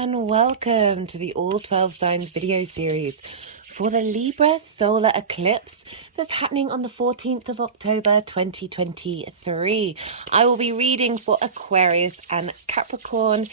and welcome to the All 12 Signs video series for the Libra Solar Eclipse that's happening on the 14th of October 2023. I will be reading for Aquarius and Capricorn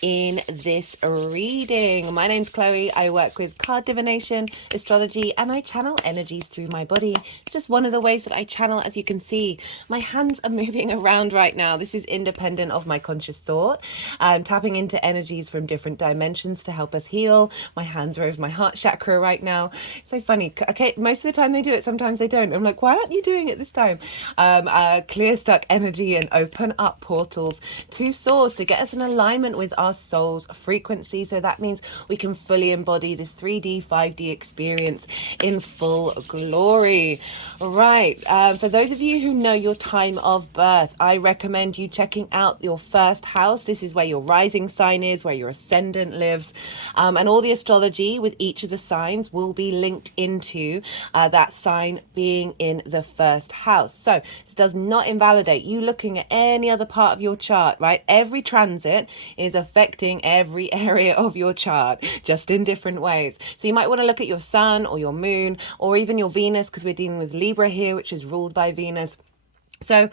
in this reading. My name's Chloe. I work with card divination, astrology, and I channel energies through my body. It's just one of the ways that I channel. As you can see, my hands are moving around right now. This is independent of my conscious thought. I'm tapping into energies from different dimensions to help us heal. My hands are over my heart chakra right now. So funny. Okay, most of the time they do it, sometimes they don't. I'm like, why aren't you doing it this time? Clear stuck energy and open up portals to source to get us in alignment with our soul's frequency. So that means we can fully embody this 3D, 5D experience in full glory. Right. For those of you who know your time of birth, I recommend you checking out your first house. This is where your rising sign is, where your ascendant lives. And all the astrology with each of the signs will be linked into that sign being in the first house. So this does not invalidate you looking at any other part of your chart, right? Every transit is affecting every area of your chart, just in different ways. So you might want to look at your sun or your moon or even your Venus, because we're dealing with Libra here, which is ruled by Venus. So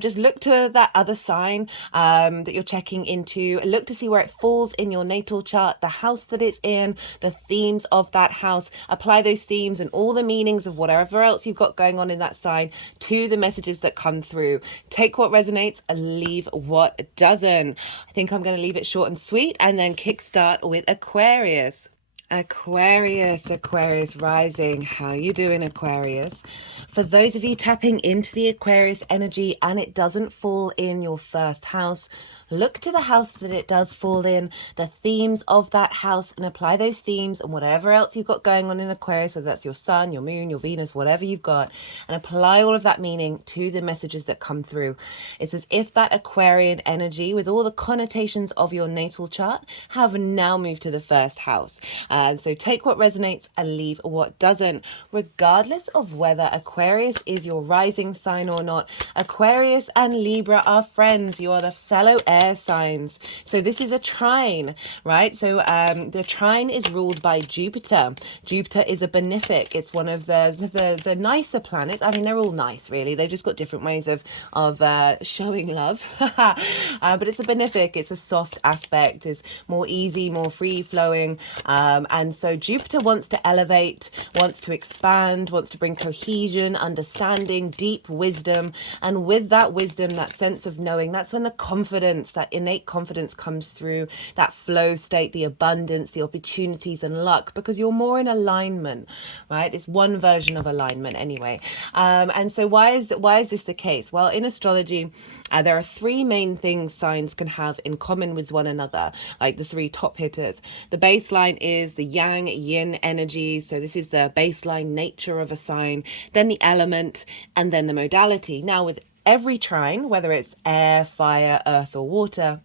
just look to that other sign that you're checking into. Look to see where it falls in your natal chart, the house that it's in, the themes of that house. Apply those themes and all the meanings of whatever else you've got going on in that sign to the messages that come through. Take what resonates and leave what doesn't. I think I'm going to leave it short and sweet and then kickstart with Aquarius. Aquarius rising. How you doing, Aquarius? For those of you tapping into the Aquarius energy and it doesn't fall in your first house, look to the house that it does fall in, the themes of that house, and apply those themes and whatever else you've got going on in Aquarius, whether that's your sun, your moon, your Venus, whatever you've got, and apply all of that meaning to the messages that come through. It's as if that Aquarian energy, with all the connotations of your natal chart, have now moved to the first house. So take what resonates and leave what doesn't. Regardless of whether Aquarius is your rising sign or not, Aquarius and Libra are friends. You are the fellow air signs. So this is a trine, right? So the trine is ruled by Jupiter. Jupiter is a benefic. It's one of the nicer planets. I mean, they're all nice, really. They've just got different ways of showing love. But it's a benefic. It's a soft aspect. It's more easy, more free flowing. And so Jupiter wants to elevate, wants to expand, wants to bring cohesion, understanding, deep wisdom. And with that wisdom, that sense of knowing, that's when the confidence, that innate confidence comes through, that flow state, the abundance, the opportunities and luck, because you're more in alignment, right? It's one version of alignment anyway. And so why is this the case? Well, in astrology, there are three main things signs can have in common with one another, like the three top hitters. The baseline is the yang yin energy. So this is the baseline nature of a sign, then the element, and then the modality. Now with every trine, whether it's air, fire, earth, or water,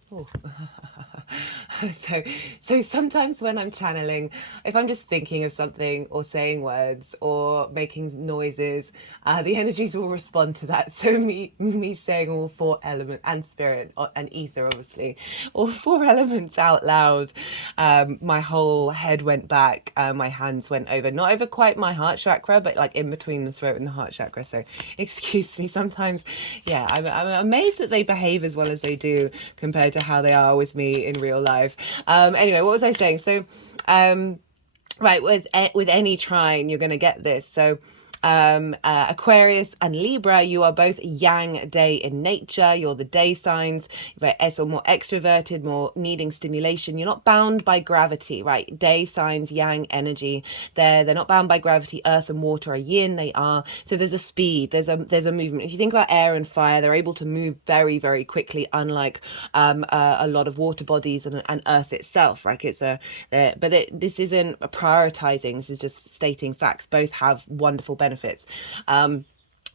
so sometimes when I'm channeling, if I'm just thinking of something or saying words or making noises, the energies will respond to that. So me saying all four elements, and spirit and ether, obviously, all four elements out loud, my whole head went back, my hands went over, not over quite my heart chakra, but like in between the throat and the heart chakra. So excuse me, sometimes, yeah, I'm amazed that they behave as well as they do compared to how they are with me in real life. Anyway, what was I saying? So right, with any trine, you're going to get this. So Aquarius and Libra, you are both yang day in nature. You're the day signs. You're more extroverted, more needing stimulation. You're not bound by gravity, right? Day signs, yang energy. They're not bound by gravity. Earth and water are yin. They are. So there's a speed. There's a movement. If you think about air and fire, they're able to move very, very quickly, unlike a lot of water bodies and Earth itself, right? This isn't prioritizing. This is just stating facts. Both have wonderful benefits.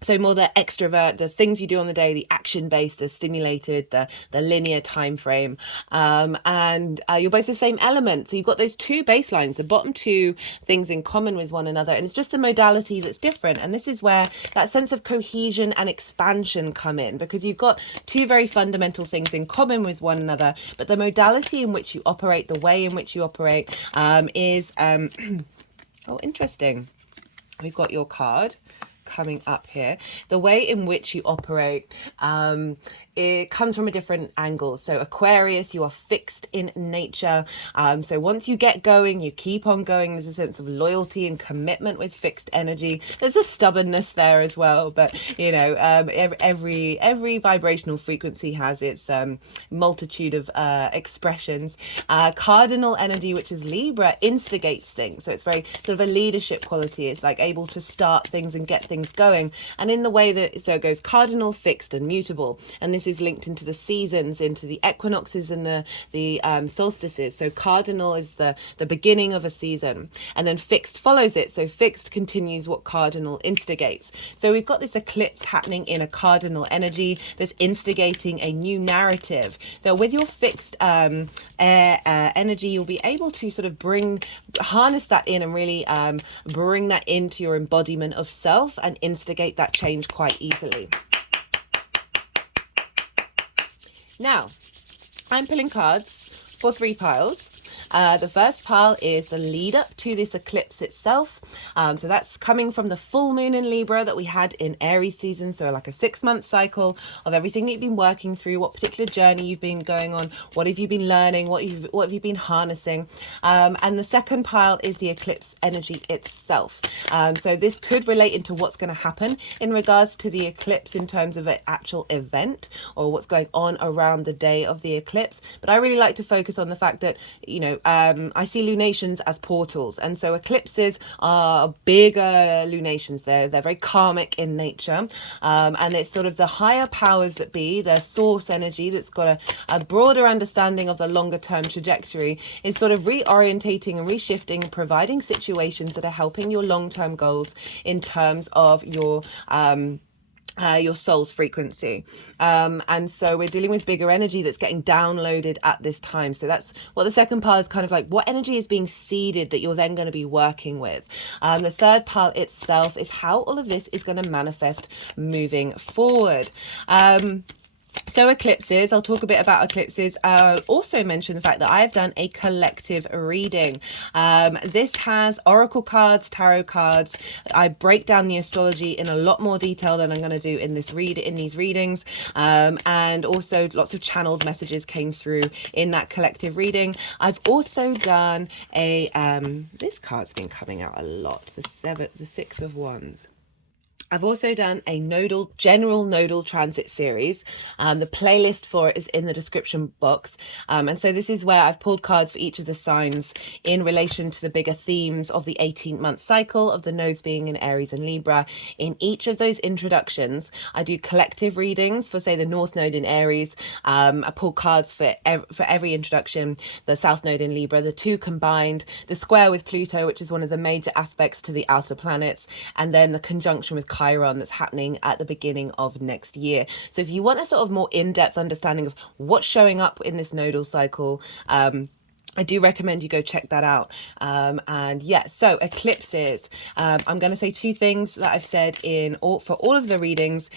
So more the extrovert, the things you do on the day, the action-based, the stimulated, the linear time frame. And you're both the same element. So you've got those two baselines, the bottom two things in common with one another. And it's just the modality that's different. And this is where that sense of cohesion and expansion come in, because you've got two very fundamental things in common with one another. But the modality in which you operate, the way in which you operate is, oh, interesting. We've got your card coming up here. The way in which you operate, it comes from a different angle. So Aquarius, you are fixed in nature. So once you get going, you keep on going. There's a sense of loyalty and commitment with fixed energy. There's a stubbornness there as well, but you know, every vibrational frequency has its multitude of expressions. Cardinal energy, which is Libra, instigates things. So it's very sort of a leadership quality. It's like able to start things and get things going. And in the way that, so it goes cardinal, fixed and mutable. And this is linked into the seasons, into the equinoxes and the solstices. So cardinal is the beginning of a season, and then fixed follows it. So fixed continues what cardinal instigates. So we've got this eclipse happening in a cardinal energy that's instigating a new narrative. So with your fixed air energy, you'll be able to sort of harness that in and really bring that into your embodiment of self and instigate that change quite easily. Now, I'm pulling cards for 3 piles. The first pile is the lead up to this eclipse itself. So that's coming from the full moon in Libra that we had in Aries season. So like a 6-month cycle of everything that you've been working through, what particular journey you've been going on, what have you been learning, what have you been harnessing. And the second pile is the eclipse energy itself. So this could relate into what's going to happen in regards to the eclipse in terms of an actual event or what's going on around the day of the eclipse. But I really like to focus on the fact that, you know, I see lunations as portals, and so eclipses are bigger lunations. They're very karmic in nature, and it's sort of the higher powers that be, the source energy that's got a broader understanding of the longer term trajectory, is sort of reorientating and reshifting, providing situations that are helping your long term goals in terms of your soul's frequency. And so we're dealing with bigger energy that's getting downloaded at this time. So that's what the second pile is kind of like. What energy is being seeded that you're then going to be working with? The third pile itself is how all of this is going to manifest moving forward. So eclipses, I'll talk a bit about eclipses. I'll also mention the fact that I've done a collective reading. This has oracle cards, tarot cards. I break down the astrology in a lot more detail than I'm going to do in these readings. And also lots of channeled messages came through in that collective reading. I've also done a, this card's been coming out a lot, the 6 of Wands. I've also done a general nodal transit series. The playlist for it is in the description box. And so this is where I've pulled cards for each of the signs in relation to the bigger themes of the 18-month cycle of the nodes being in Aries and Libra. In each of those introductions, I do collective readings for, say, the North Node in Aries. I pull cards for every introduction, the South Node in Libra, the two combined, the square with Pluto, which is one of the major aspects to the outer planets, and then the conjunction with Chiron that's happening at the beginning of next year. So if you want a sort of more in-depth understanding of what's showing up in this nodal cycle, I do recommend you go check that out. And yeah, so eclipses. I'm going to say 2 things that I've said for all of the readings.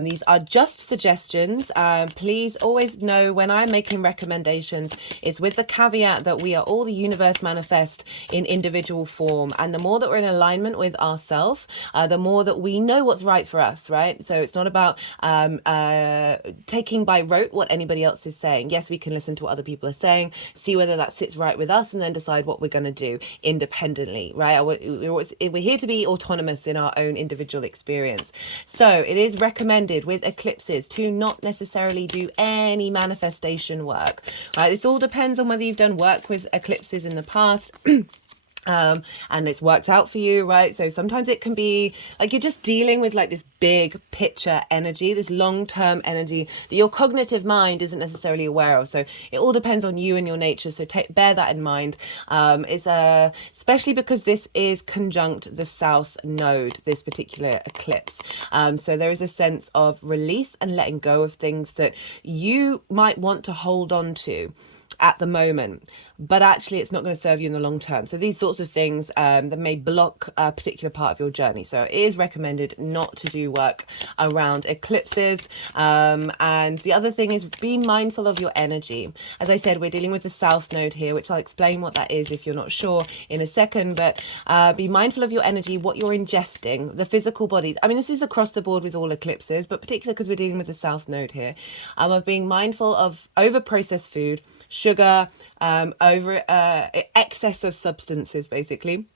These are just suggestions. Please always know when I'm making recommendations, it's with the caveat that we are all the universe manifest in individual form. And the more that we're in alignment with ourselves, the more that we know what's right for us, right? So it's not about taking by rote what anybody else is saying. Yes, we can listen to what other people are saying, see whether that sits right with us, and then decide what we're going to do independently, right? We're here to be autonomous in our own individual experience. So it is recommended with eclipses to not necessarily do any manifestation work, right? This all depends on whether you've done work with eclipses in the past. and it's worked out for you, right? So sometimes it can be like you're just dealing with like this big picture energy, this long-term energy that your cognitive mind isn't necessarily aware of. So it all depends on you and your nature. So bear that in mind. It's especially because this is conjunct the South Node, this particular eclipse. So there is a sense of release and letting go of things that you might want to hold on to at the moment, but actually it's not going to serve you in the long term. So these sorts of things that may block a particular part of your journey. So it is recommended not to do work around eclipses. And the other thing is be mindful of your energy. As I said, we're dealing with the South Node here, which I'll explain what that is if you're not sure in a second, but be mindful of your energy, what you're ingesting, the physical body. I mean, this is across the board with all eclipses, but particularly because we're dealing with the South Node here, of being mindful of over processed food, sugar, over excess of substances, basically,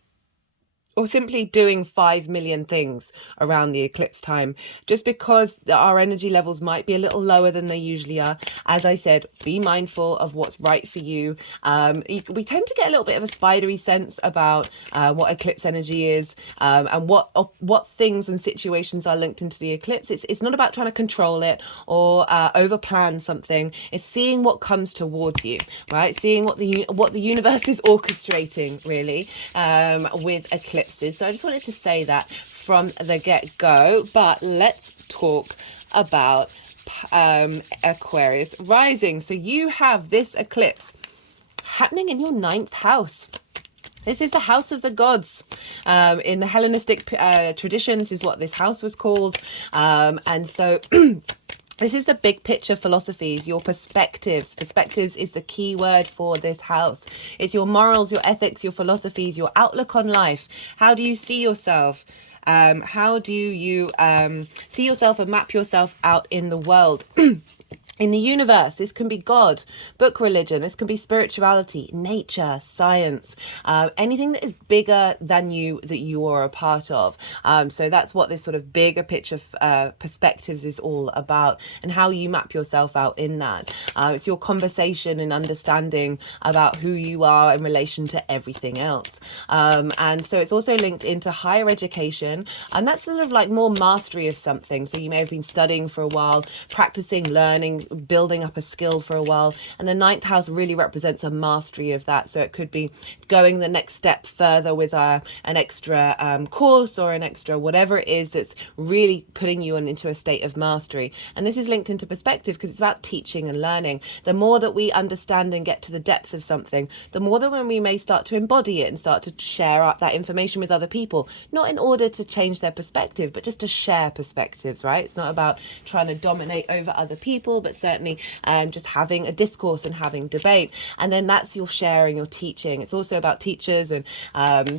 or simply doing 5 million things around the eclipse time, just because our energy levels might be a little lower than they usually are. As I said, be mindful of what's right for you. We tend to get a little bit of a spidery sense about what eclipse energy is, and what things and situations are linked into the eclipse. It's not about trying to control it or over plan something. It's seeing what comes towards you, right? Seeing what the universe is orchestrating, really, with eclipse. So I just wanted to say that from the get-go, but let's talk about Aquarius rising. So you have this eclipse happening in your 9th house. This is the house of the gods. In the Hellenistic tradition, this is what this house was called. And so this is the big picture philosophies, your perspectives. Perspectives is the key word for this house. It's your morals, your ethics, your philosophies, your outlook on life. How do you see yourself? How do you see yourself and map yourself out in the world? In the universe, this can be God, book religion, this can be spirituality, nature, science, anything that is bigger than you that you are a part of. So that's what this sort of bigger picture perspectives is all about, and how you map yourself out in that. It's your conversation and understanding about who you are in relation to everything else. And so it's also linked into higher education, and that's sort of like more mastery of something. So you may have been studying for a while, practicing, learning, building up a skill for a while, and the 9th house really represents a mastery of that. So it could be going the next step further with an extra course or an extra whatever it is that's really putting you into a state of mastery. And this is linked into perspective because it's about teaching and learning. The more that we understand and get to the depth of something, the more that when we may start to embody it and start to share up that information with other people, not in order to change their perspective, but just to share perspectives, right? It's not about trying to dominate over other people, but certainly just having a discourse and having debate. And then that's your sharing, your teaching. It's also about teachers, and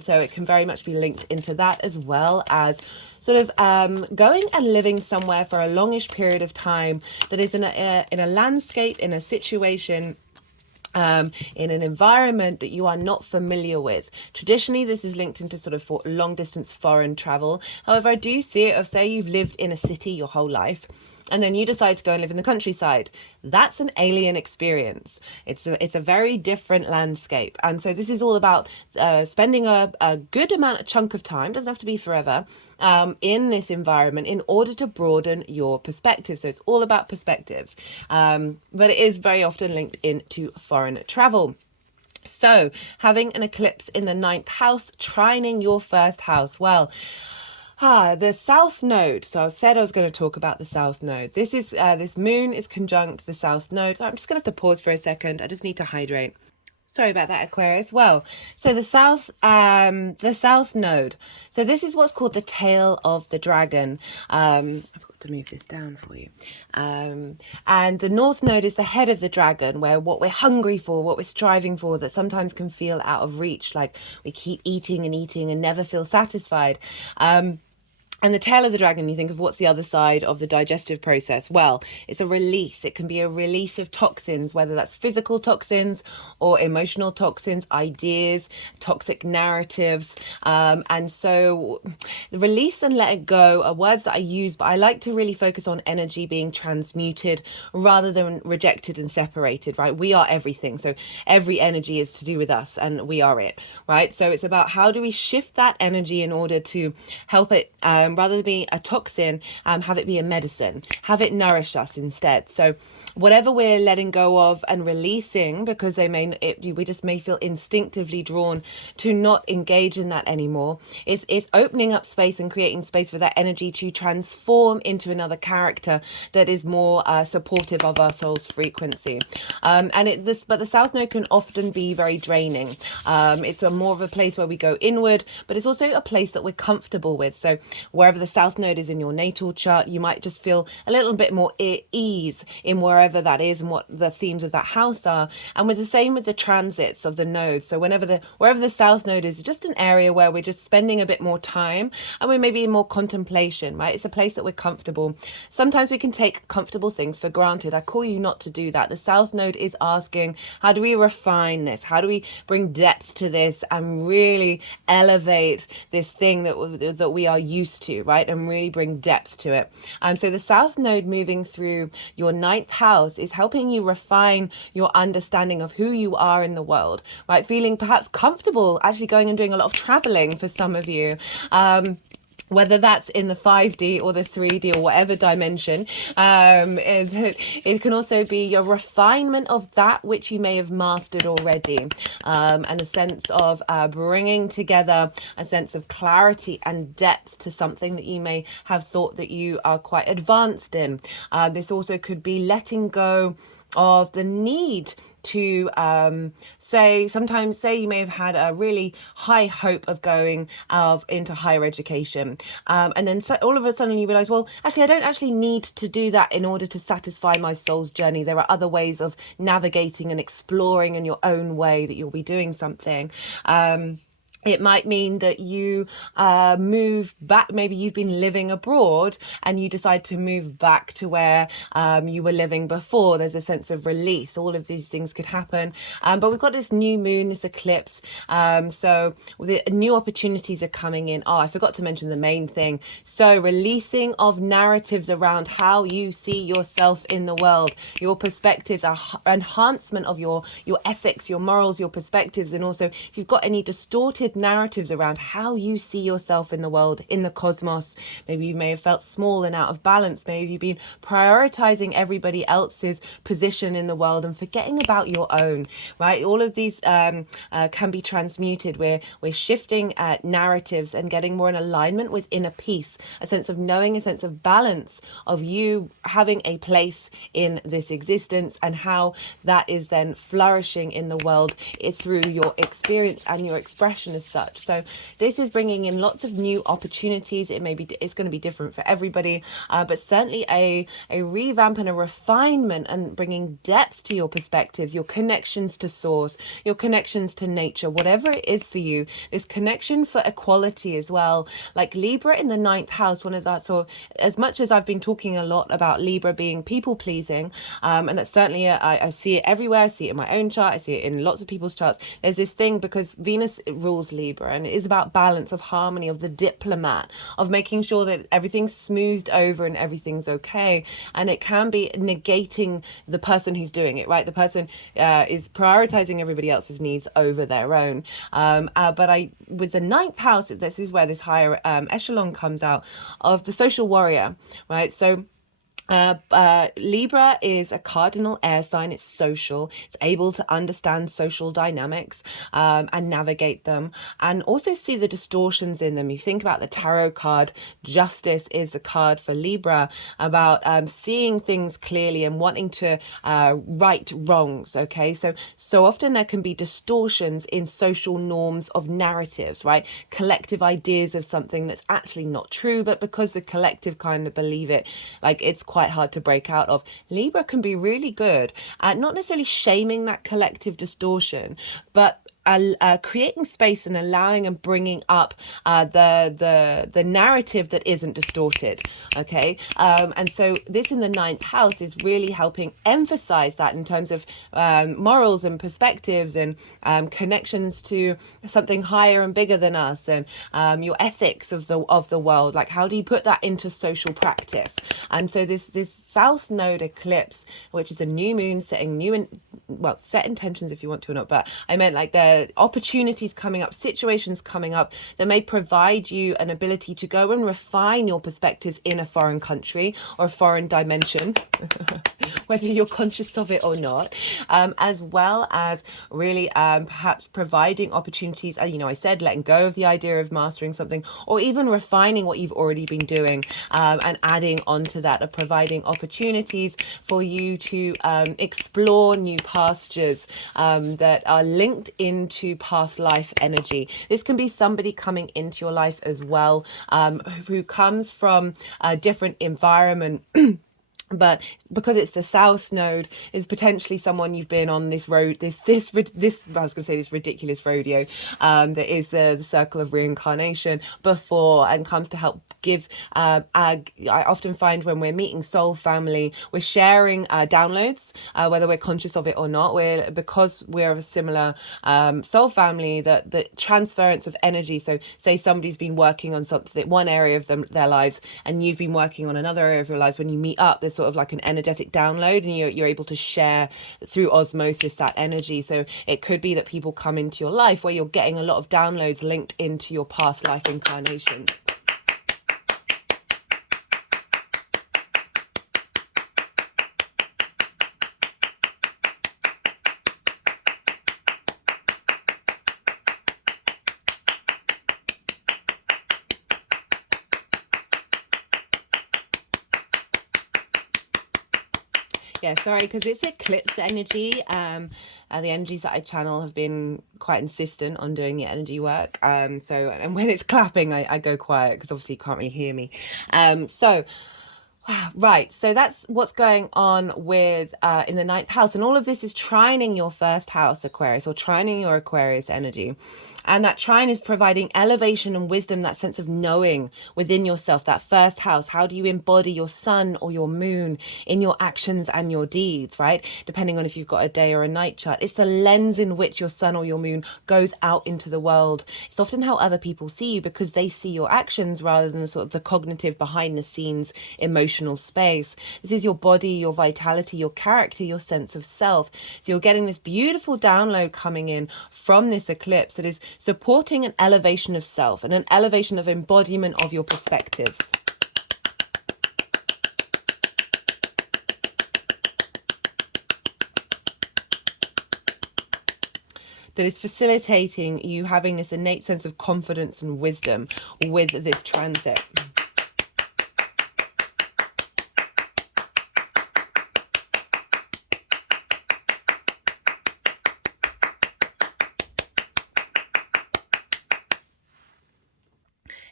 so it can very much be linked into that, as well as sort of going and living somewhere for a longish period of time that is in a landscape, in a situation, in an environment that you are not familiar with. Traditionally, this is linked into sort of long distance foreign travel. However, I do see it of, say you've lived in a city your whole life, and then you decide to go and live in the countryside. That's an alien experience. It's a very different landscape. And so this is all about spending a good chunk of time, doesn't have to be forever, in this environment in order to broaden your perspective. So it's all about perspectives. But it is very often linked into foreign travel. So having an eclipse in the 9th house, trining your 1st house. Well, the South Node. So I said I was going to talk about the South Node. This is this moon is conjunct the South Node. So I'm just going to have to pause for a second. I just need to hydrate. Sorry about that, Aquarius. Well, so the South Node. So this is what's called the tail of the dragon. I've got to move this down for you. And the North Node is the head of the dragon, where what we're hungry for, what we're striving for, that sometimes can feel out of reach, like we keep eating and eating and never feel satisfied. And the tail of the dragon, you think of what's the other side of the digestive process. Well, it's a release. It can be a release of toxins, whether that's physical toxins or emotional toxins, ideas, toxic narratives. And so the release and let it go are words that I use, but I like to really focus on energy being transmuted rather than rejected and separated, right? We are everything. So every energy is to do with us and we are it, right? So it's about how do we shift that energy in order to help it, rather than being a toxin, have it be a medicine, have it nourish us instead. So whatever we're letting go of and releasing, because we just may feel instinctively drawn to not engage in that anymore, it's opening up space and creating space for that energy to transform into another character that is more supportive of our soul's frequency. But the South Node can often be very draining. It's more of a place where we go inward, but it's also a place that we're comfortable with. So wherever the South Node is in your natal chart, you might just feel a little bit more ease in wherever that is and what the themes of that house are. And with the same with the transits of the nodes. So wherever the South Node is just an area where we're just spending a bit more time and we're maybe in more contemplation, right? It's a place that we're comfortable. Sometimes we can take comfortable things for granted. I call you not to do that. The South Node is asking, how do we refine this? How do we bring depth to this and really elevate this thing that we are used to, right? And really bring depth to it. So the South Node moving through your ninth house is helping you refine your understanding of who you are in the world, right? Feeling perhaps comfortable actually going and doing a lot of traveling for some of you. Whether that's in the 5D or the 3D or whatever dimension, it can also be your refinement of that which you may have mastered already, and a sense of bringing together a sense of clarity and depth to something that you may have thought that you are quite advanced in. This also could be letting go of the need to say you may have had a really high hope of going into higher education, and then all of a sudden you realize, well, actually I don't actually need to do that in order to satisfy my soul's journey. There are other ways of navigating and exploring in your own way that you'll be doing something. It might mean that you move back. Maybe you've been living abroad and you decide to move back to where you were living before. There's a sense of release. All of these things could happen. But we've got this new moon, this eclipse. So the new opportunities are coming in. Oh, I forgot to mention the main thing. So releasing of narratives around how you see yourself in the world, your perspectives, enhancement of your ethics, your morals, your perspectives. And also if you've got any distorted narratives around how you see yourself in the world, in the cosmos. Maybe you may have felt small and out of balance. Maybe you've been prioritizing everybody else's position in the world and forgetting about your own, right? All of these can be transmuted. We're shifting narratives and getting more in alignment with inner peace, a sense of knowing, a sense of balance of you having a place in this existence and how that is then flourishing in the world through your experience and your expression as such. So this is bringing in lots of new opportunities. It's going to be different for everybody, but certainly a revamp and a refinement and bringing depth to your perspectives, your connections to source, your connections to nature, whatever it is for you. This connection for equality as well, like Libra in the ninth house. One of that. So as much as I've been talking a lot about Libra being people pleasing, and that's certainly I see it everywhere. I see it in my own chart. I see it in lots of people's charts. There's this thing because Venus rules Libra, and it is about balance, of harmony, of the diplomat, of making sure that everything's smoothed over and everything's okay. And it can be negating the person who's doing it, right? The person is prioritizing everybody else's needs over their own. But with the ninth house, this is where this higher echelon comes out of the social warrior, right? So Libra is a cardinal air sign. It's social. It's able to understand social dynamics and navigate them, and also see the distortions in them. You think about the tarot card. Justice is the card for Libra, about seeing things clearly and wanting to right wrongs. Okay, so often there can be distortions in social norms of narratives, right? Collective ideas of something that's actually not true, but because the collective kind of believe it, like it's quite hard to break out of. Libra can be really good at not necessarily shaming that collective distortion, but creating space and allowing and bringing up the narrative that isn't distorted. Okay, and so this in the ninth house is really helping emphasize that in terms of morals and perspectives and connections to something higher and bigger than us, and your ethics of the world. Like, how do you put that into social practice? And so this South Node eclipse, which is a new moon setting set intentions if you want to or not, but I meant like the opportunities coming up, situations coming up that may provide you an ability to go and refine your perspectives in a foreign country or a foreign dimension, whether you're conscious of it or not, as well as really perhaps providing opportunities. I said letting go of the idea of mastering something, or even refining what you've already been doing, and adding onto that, or providing opportunities for you to explore new pastures that are linked into past life energy. This can be somebody coming into your life as well, who comes from a different environment. But because it's the South Node, is potentially someone you've been on this road, this I was going to say this ridiculous rodeo, that is the circle of reincarnation before, and comes to help give. I often find when we're meeting soul family, we're sharing downloads, whether we're conscious of it or not. Because we're of a similar soul family, that the transference of energy. So say somebody's been working on something, one area of their lives, and you've been working on another area of your lives. When you meet up, there's sort of like an energetic download, and you're able to share through osmosis that energy. So it could be that people come into your life where you're getting a lot of downloads linked into your past life incarnations. Yeah, sorry, because it's eclipse energy. The energies that I channel have been quite insistent on doing the energy work. And when it's clapping, I go quiet because obviously you can't really hear me. Right, so that's what's going on with in the ninth house, and all of this is trining your first house, Aquarius, or trining your Aquarius energy. And that trine is providing elevation and wisdom, that sense of knowing within yourself, that first house. How do you embody your sun or your moon in your actions and your deeds, right? Depending on if you've got a day or a night chart. It's the lens in which your sun or your moon goes out into the world. It's often how other people see you, because they see your actions rather than sort of the cognitive behind the scenes emotional space. This is your body, your vitality, your character, your sense of self. So you're getting this beautiful download coming in from this eclipse that is supporting an elevation of self and an elevation of embodiment of your perspectives. That is facilitating you having this innate sense of confidence and wisdom with this transit.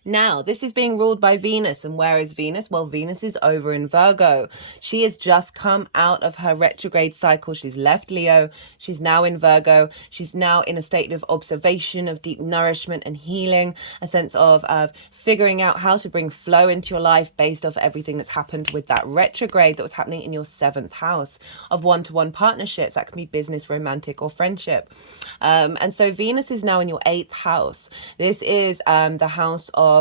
Now, this is being ruled by Venus. And where is Venus? Well, Venus is over in Virgo. She has just come out of her retrograde cycle. She's left Leo. She's now in Virgo. She's now in a state of observation, of deep nourishment and healing, a sense of figuring out how to bring flow into your life based off everything that's happened with that retrograde that was happening in your 7th house of one-to-one partnerships. That can be business, romantic, or friendship. And so Venus is now in your 8th house. This is the house of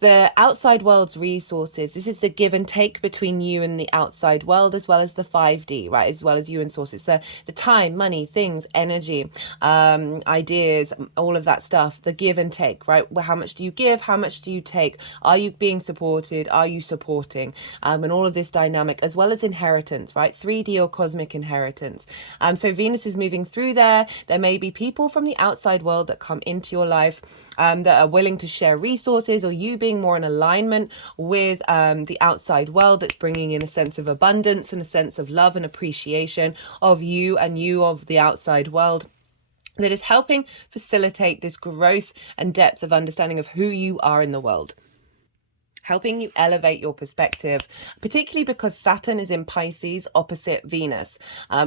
the outside world's resources. This is the give and take between you and the outside world, as well as the 5D, right? As well as you and source. It's the time, money, things, energy, ideas, all of that stuff, the give and take, right? How much do you give? How much do you take? Are you being supported? Are you supporting? And all of this dynamic, as well as inheritance, right? 3D or cosmic inheritance. So Venus is moving through there. There may be people from the outside world that come into your life that are willing to share resources, or you being more in alignment with the outside world that's bringing in a sense of abundance and a sense of love and appreciation of you and you of the outside world, that is helping facilitate this growth and depth of understanding of who you are in the world. helping you elevate your perspective, particularly because Saturn is in Pisces opposite Venus.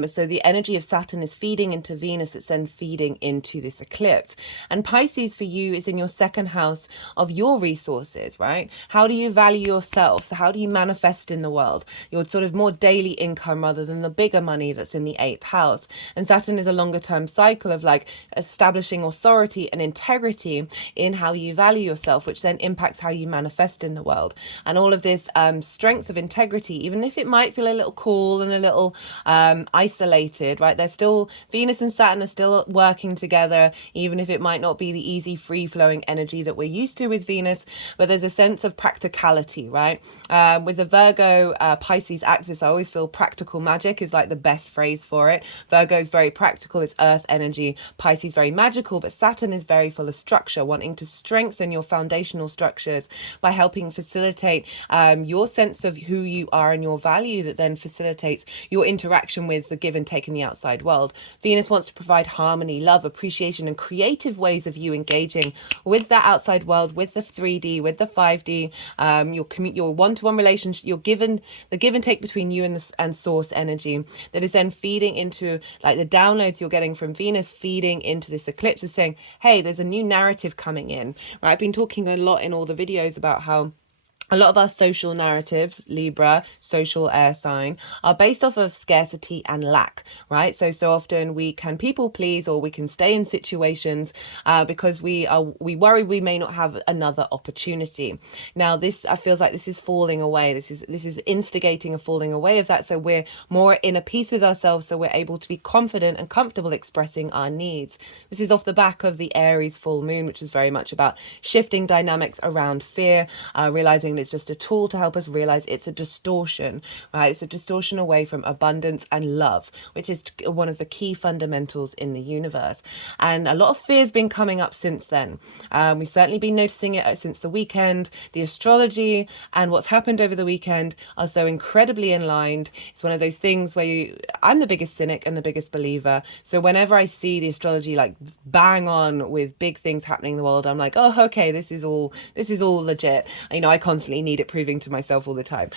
So the energy of Saturn is feeding into Venus, it's then feeding into this eclipse. And Pisces for you is in your second house of your resources, right? How do you value yourself? So how do you manifest in the world? Your sort of more daily income rather than the bigger money that's in the 8th house. And Saturn is a longer term cycle of like establishing authority and integrity in how you value yourself, which then impacts how you manifest in the world. And all of this strength of integrity, even if it might feel a little cool and a little isolated, right? They're still, Venus and Saturn are still working together, even if it might not be the easy free flowing energy that we're used to with Venus, but there's a sense of practicality, right? With the Virgo Pisces axis, I always feel practical magic is like the best phrase for it. Virgo is very practical, it's earth energy. Pisces very magical, but Saturn is very full of structure, wanting to strengthen your foundational structures by helping facilitate your sense of who you are and your value, that then facilitates your interaction with the give and take in the outside world. Venus wants to provide harmony, love, appreciation, and creative ways of you engaging with that outside world, with the 3D, with the 5D, your one-to-one relationship, the give and take between you and source energy that is then feeding into like the downloads you're getting from Venus, feeding into this eclipse, is saying, hey, there's a new narrative coming in, right? I've been talking a lot in all the videos about how a lot of our social narratives, Libra, social air sign, are based off of scarcity and lack, right? So often we can people please, or we can stay in situations because we worry we may not have another opportunity. Now this, I feels like this is falling away. This is instigating a falling away of that. So we're more in a peace with ourselves, so we're able to be confident and comfortable expressing our needs. This is off the back of the Aries full moon, which is very much about shifting dynamics around fear, realizing it's just a tool to help us realize it's a distortion, right? It's a distortion away from abundance and love, which is one of the key fundamentals in the universe. And a lot of fear's been coming up since then. We've certainly been noticing it since the weekend. The astrology and what's happened over the weekend are so incredibly aligned. It's one of those things where I'm the biggest cynic and the biggest believer. So whenever I see the astrology like bang on with big things happening in the world, I'm like, oh, okay, this is all legit. You know, I constantly need it proving to myself all the time.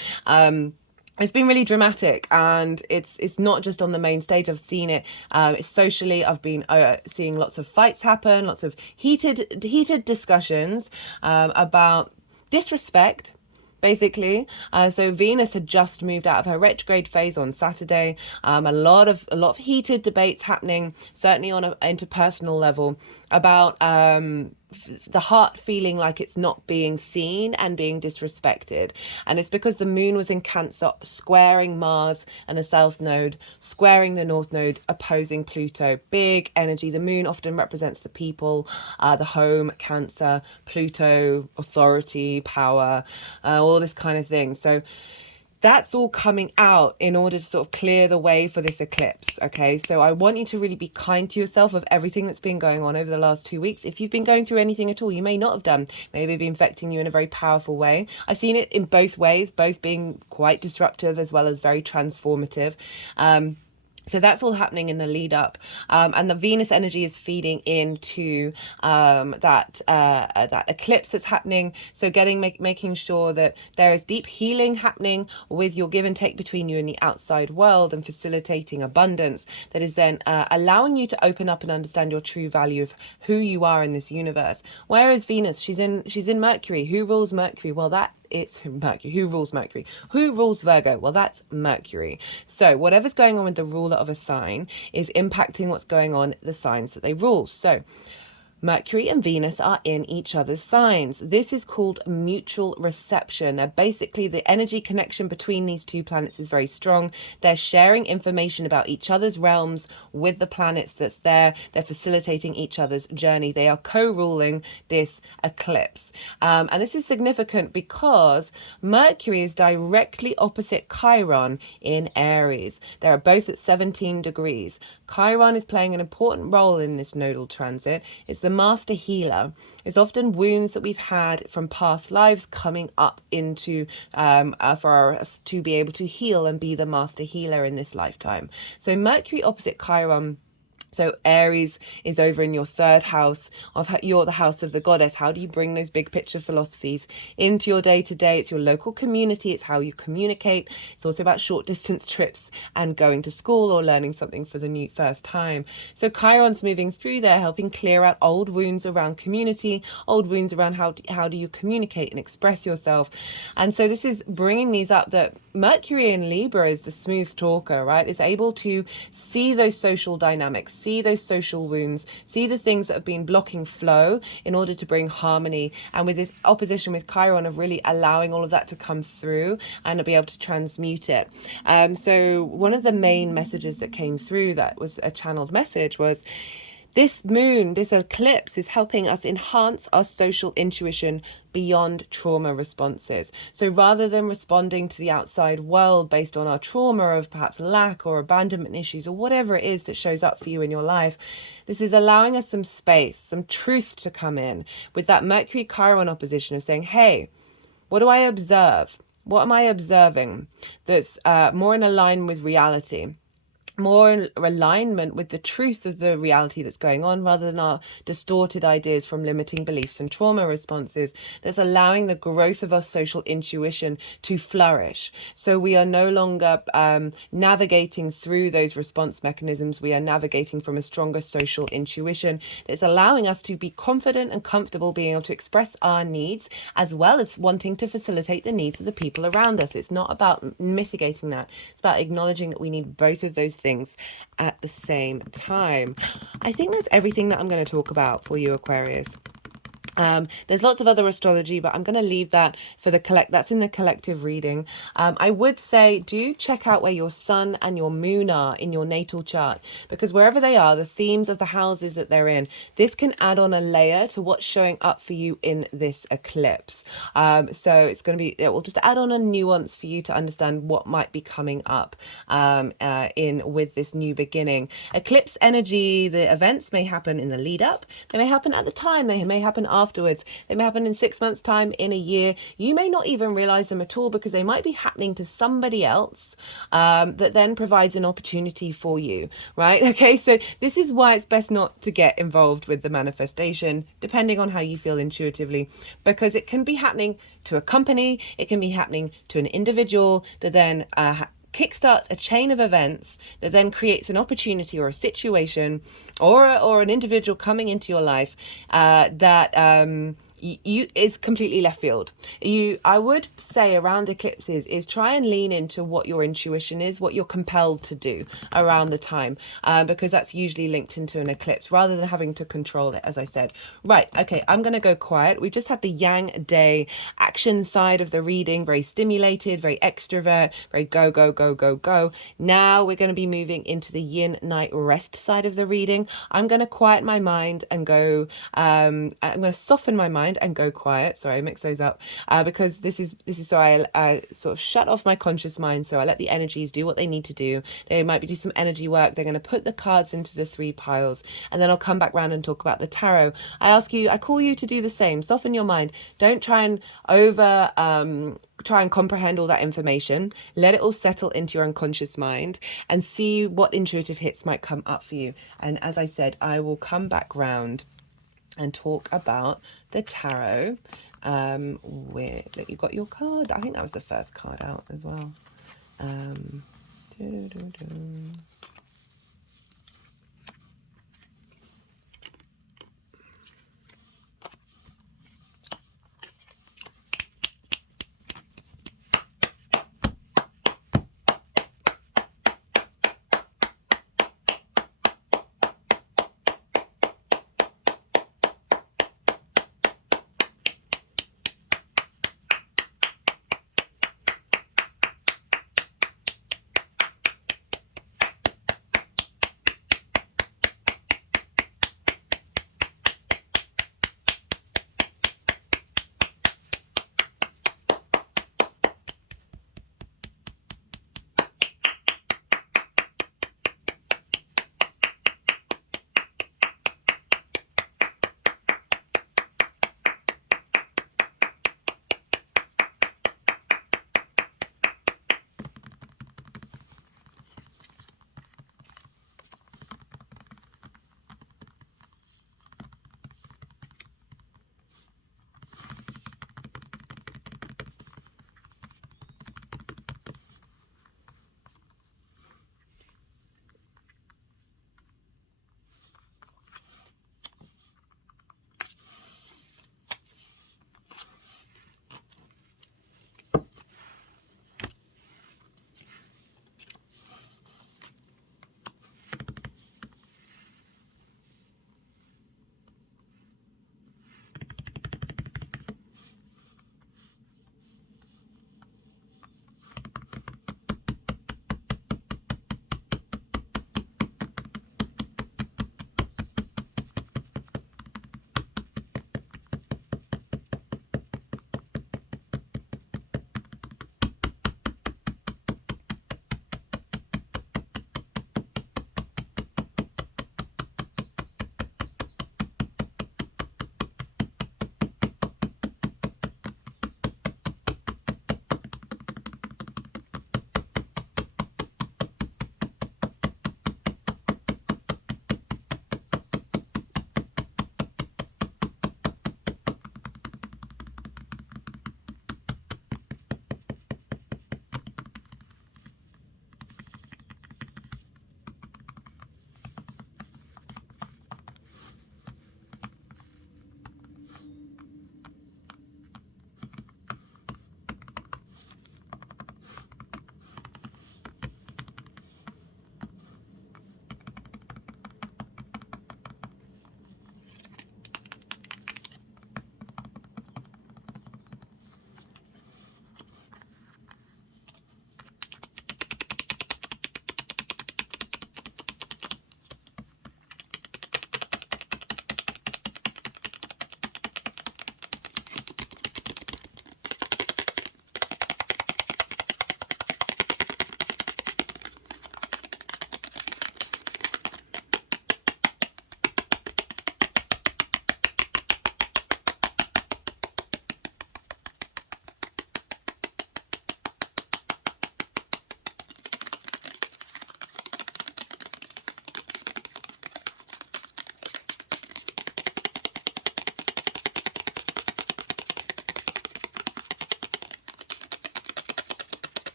It's been really dramatic, and it's not just on the main stage. I've seen it socially. I've been seeing lots of fights happen, lots of heated discussions about disrespect, basically. So Venus had just moved out of her retrograde phase on Saturday. A lot of heated debates happening, certainly on an interpersonal level, about the heart feeling like it's not being seen and being disrespected. And it's because the moon was in Cancer, squaring Mars and the south node, squaring the north node, opposing Pluto. Big energy. The moon often represents the people, the home, Cancer, Pluto, authority, power, all this kind of thing. So that's all coming out in order to sort of clear the way for this eclipse. Okay, so I want you to really be kind to yourself of everything that's been going on over the last 2 weeks. If you've been going through anything at all, you may not have done. Maybe it'd be affecting you in a very powerful way. I've seen it in both ways, both being quite disruptive as well as very transformative. So that's all happening in the lead up, and the Venus energy is feeding into that eclipse that's happening. So making sure that there is deep healing happening with your give and take between you and the outside world, and facilitating abundance that is then allowing you to open up and understand your true value of who you are in this universe. Where is Venus? She's in Mercury. Who rules Mercury? Well, it's Mercury. Who rules Mercury? Who rules Virgo? Well, that's Mercury. So whatever's going on with the ruler of a sign is impacting what's going on the signs that they rule. So Mercury and Venus are in each other's signs. This is called mutual reception. They're basically, the energy connection between these two planets is very strong. They're sharing information about each other's realms with the planets that's there. They're facilitating each other's journey. They are co-ruling this eclipse. And this is significant because Mercury is directly opposite Chiron in Aries. They are both at 17 degrees. Chiron is playing an important role in this nodal transit. It's the master healer. It's often wounds that we've had from past lives coming up into for us to be able to heal and be the master healer in this lifetime. So Mercury opposite Chiron So Aries is over in your third house of you're the house of the goddess. How do you bring those big picture philosophies into your day to day? It's your local community. It's how you communicate. It's also about short distance trips and going to school or learning something for the first time. So Chiron's moving through there, helping clear out old wounds around community, old wounds around how do you communicate and express yourself. And so this is bringing these up, that Mercury in Libra is the smooth talker, right? Is able to see those social dynamics, see those social wounds, see the things that have been blocking flow in order to bring harmony. And with this opposition with Chiron of really allowing all of that to come through and to be able to transmute it. So one of the main messages that came through that was a channeled message was, this moon, this eclipse is helping us enhance our social intuition beyond trauma responses. So rather than responding to the outside world based on our trauma of perhaps lack or abandonment issues or whatever it is that shows up for you in your life, this is allowing us some space, some truth to come in with that Mercury Chiron opposition of saying, hey, what do I observe? What am I observing that's more in alignment with reality? More in alignment with the truth of the reality that's going on, rather than our distorted ideas from limiting beliefs and trauma responses, that's allowing the growth of our social intuition to flourish. So we are no longer navigating through those response mechanisms. We are navigating from a stronger social intuition that's allowing us to be confident and comfortable being able to express our needs, as well as wanting to facilitate the needs of the people around us. It's not about mitigating that. It's about acknowledging that we need both of those things at the same time. I think that's everything that I'm going to talk about for you, Aquarius. There's lots of other astrology, but I'm going to leave that for that's in the collective reading. I would say do check out where your sun and your moon are in your natal chart, because wherever they are, the themes of the houses that they're in, this can add on a layer to what's showing up for you in this eclipse. So it's going to be, it will just add on a nuance for you to understand what might be coming up in with this new beginning. Eclipse energy, the events may happen in the lead up, they may happen at the time, they may happen afterwards, they may happen in 6 months time, in a year. You may not even realize them at all, because they might be happening to somebody else that then provides an opportunity for you, right? Okay, so this is why it's best not to get involved with the manifestation, depending on how you feel intuitively, because it can be happening to a company, it can be happening to an individual that then kickstarts a chain of events that then creates an opportunity or a situation or an individual coming into your life that you is completely left field. I would say around eclipses is try and lean into what your intuition is, what you're compelled to do around the time, because that's usually linked into an eclipse rather than having to control it, as I said. Right, okay, I'm going to go quiet. We've just had the yang day action side of the reading, very stimulated, very extrovert, very go, go, go, go, go. Now we're going to be moving into the yin night rest side of the reading. I'm going to quiet my mind and go, I'm going to soften my mind and go quiet. Sorry, I mix those up because this is so I sort of shut off my conscious mind, so I let the energies do what they need to do. They might be do some energy work. They're going to put the cards into the 3 piles, and then I'll come back round and talk about the tarot. I call you to do the same. Soften your mind. Don't try and try and comprehend all that information. Let it all settle into your unconscious mind and see what intuitive hits might come up for you. And as I said, I will come back round and talk about the tarot. You got your card. I think that was the first card out as well.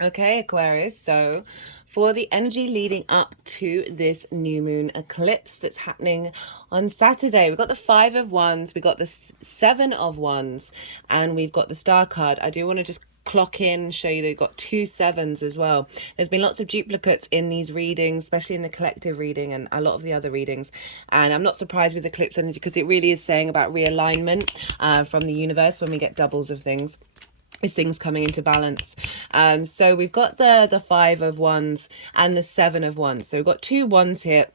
Okay, Aquarius. So for the energy leading up to this new moon eclipse that's happening on Saturday, we've got the Five of Wands, we've got the Seven of Wands, and we've got the Star card. I do want to just clock in, show you that we've got 2 sevens as well. There's been lots of duplicates in these readings, especially in the collective reading and a lot of the other readings. And I'm not surprised with eclipse energy because it really is saying about realignment from the universe when we get doubles of things. Is things coming into balance. So we've got the Five of Wands and the Seven of Wands. So we've got 2 wands here.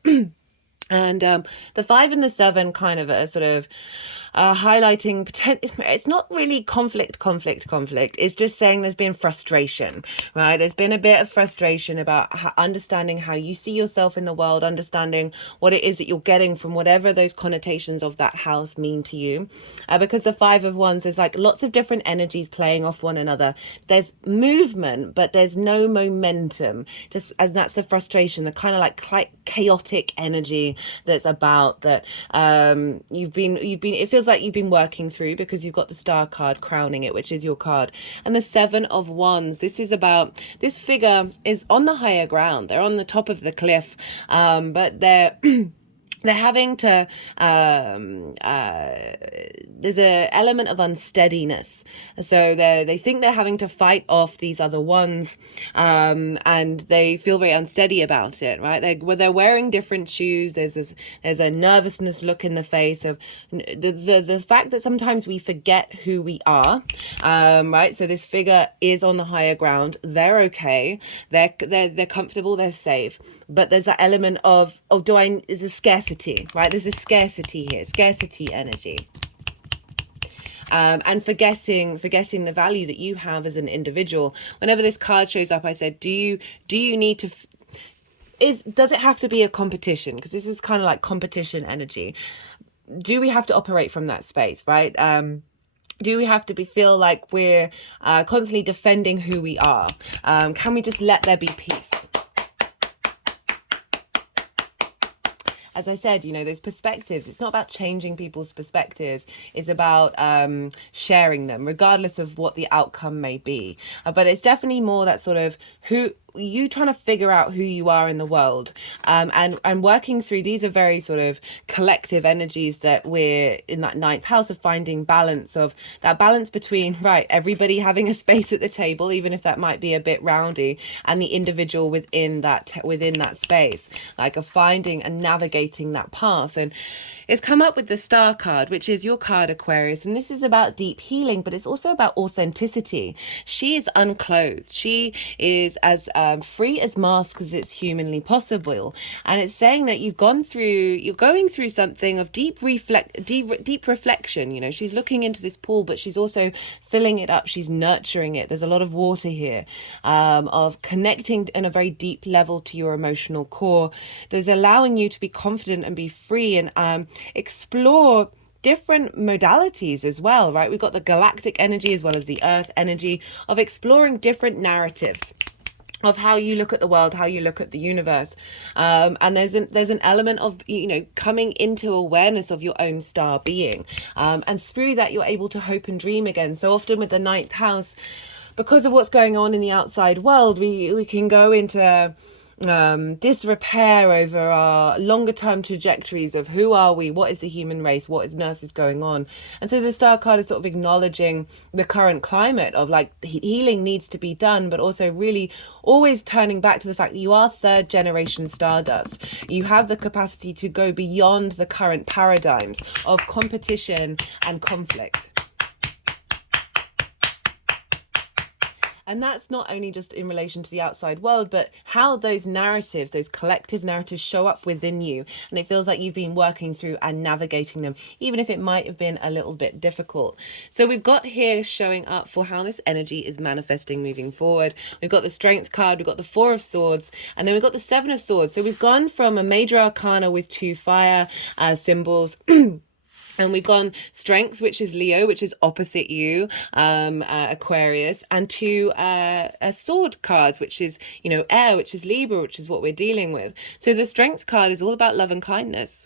And the 5 and the 7 kind of are sort of highlighting it's not really conflict. It's just saying there's been frustration, right? There's been a bit of frustration about understanding how you see yourself in the world, understanding what it is that you're getting from whatever those connotations of that house mean to you. Because the Five of Wands, there's like lots of different energies playing off one another. There's movement, but there's no momentum. Just as that's the frustration, the kind of like chaotic energy that's about that you've been it feels like you've been working through, because you've got the Star card crowning it, which is your card, and the Seven of Wands. This is about, this figure is on the higher ground, they're on the top of the cliff, but they're they're having to there's a element of unsteadiness, so they think they're having to fight off these other ones, and they feel very unsteady about it, right? They're wearing different shoes. There's a nervousness look in the face of the fact that sometimes we forget who we are, right? So this figure is on the higher ground, they're okay, they're comfortable, they're safe, but there's that element of, is a scarcity, right? There's a scarcity here, scarcity energy. And forgetting the value that you have as an individual. Whenever this card shows up, I said, do you need to does it have to be a competition? Because this is kind of like competition energy. Do we have to operate from that space, right? Do we have to feel like we're constantly defending who we are? Can we just let there be peace? As I said, those perspectives, it's not about changing people's perspectives. It's about sharing them, regardless of what the outcome may be. But it's definitely more that sort of you trying to figure out who you are in the world, and working through, these are very sort of collective energies that we're in that 9th house of finding balance, of that balance between, right, everybody having a space at the table, even if that might be a bit roundy, and the individual within that space, like of finding and navigating that path. And it's come up with the Star card, which is your card, Aquarius, and this is about deep healing, but it's also about authenticity. She is unclothed, she is as free as mask as it's humanly possible, and it's saying that you're going through something of deep reflection. She's looking into this pool, but she's also filling it up, she's nurturing it. There's a lot of water here, of connecting in a very deep level to your emotional core. There's allowing you to be confident and be free, and explore different modalities as well, right? We've got the galactic energy as well as the earth energy of exploring different narratives of how you look at the world, how you look at the universe, and there's an element of coming into awareness of your own star being, and through that you're able to hope and dream again. So often with the 9th house, because of what's going on in the outside world, we can go into disrepair over our longer term trajectories of who are we, what is the human race, what is on earth is going on. And so the Star card is sort of acknowledging the current climate of like healing needs to be done, but also really always turning back to the fact that you are 3rd generation stardust. You have the capacity to go beyond the current paradigms of competition and conflict. And that's not only just in relation to the outside world, but how those narratives, those collective narratives, show up within you. And it feels like you've been working through and navigating them, even if it might have been a little bit difficult. So we've got here showing up for how this energy is manifesting moving forward. We've got the Strength card, we've got the 4 of Swords, and then we've got the 7 of Swords. So we've gone from a major arcana with 2 fire symbols and we've gone Strength, which is Leo, which is opposite you, Aquarius, and 2 sword cards, which is, air, which is Libra, which is what we're dealing with. So the Strength card is all about love and kindness.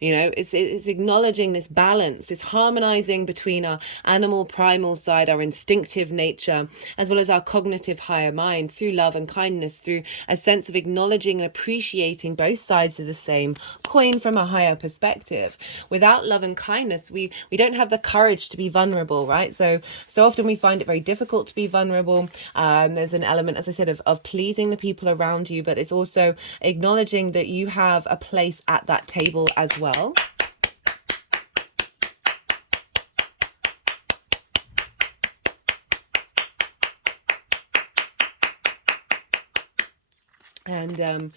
You know, it's acknowledging this balance, this harmonizing between our animal primal side, our instinctive nature, as well as our cognitive higher mind through love and kindness, through a sense of acknowledging and appreciating both sides of the same coin from a higher perspective. Without love and kindness, we don't have the courage to be vulnerable, right? So often we find it very difficult to be vulnerable. There's an element, as I said, of pleasing the people around you, but it's also acknowledging that you have a place at that table as well. And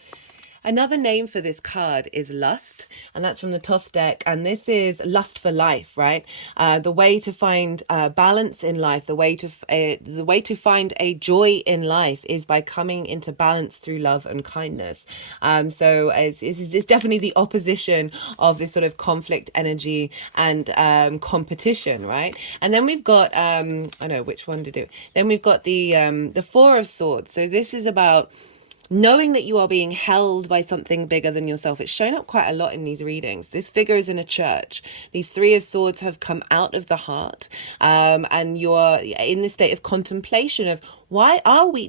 another name for this card is lust, and that's from the Thoth deck. And this is lust for life, right? The way to find balance in life, the way to find a joy in life is by coming into balance through love and kindness. So it's definitely the opposition of this sort of conflict energy and competition, right? And then we've got I know which one to do. Then we've got the Four of Swords. So this is about knowing that you are being held by something bigger than yourself. It's shown up quite a lot in these readings. This figure is in a church. These Three of Swords have come out of the heart, and you're in this state of contemplation of why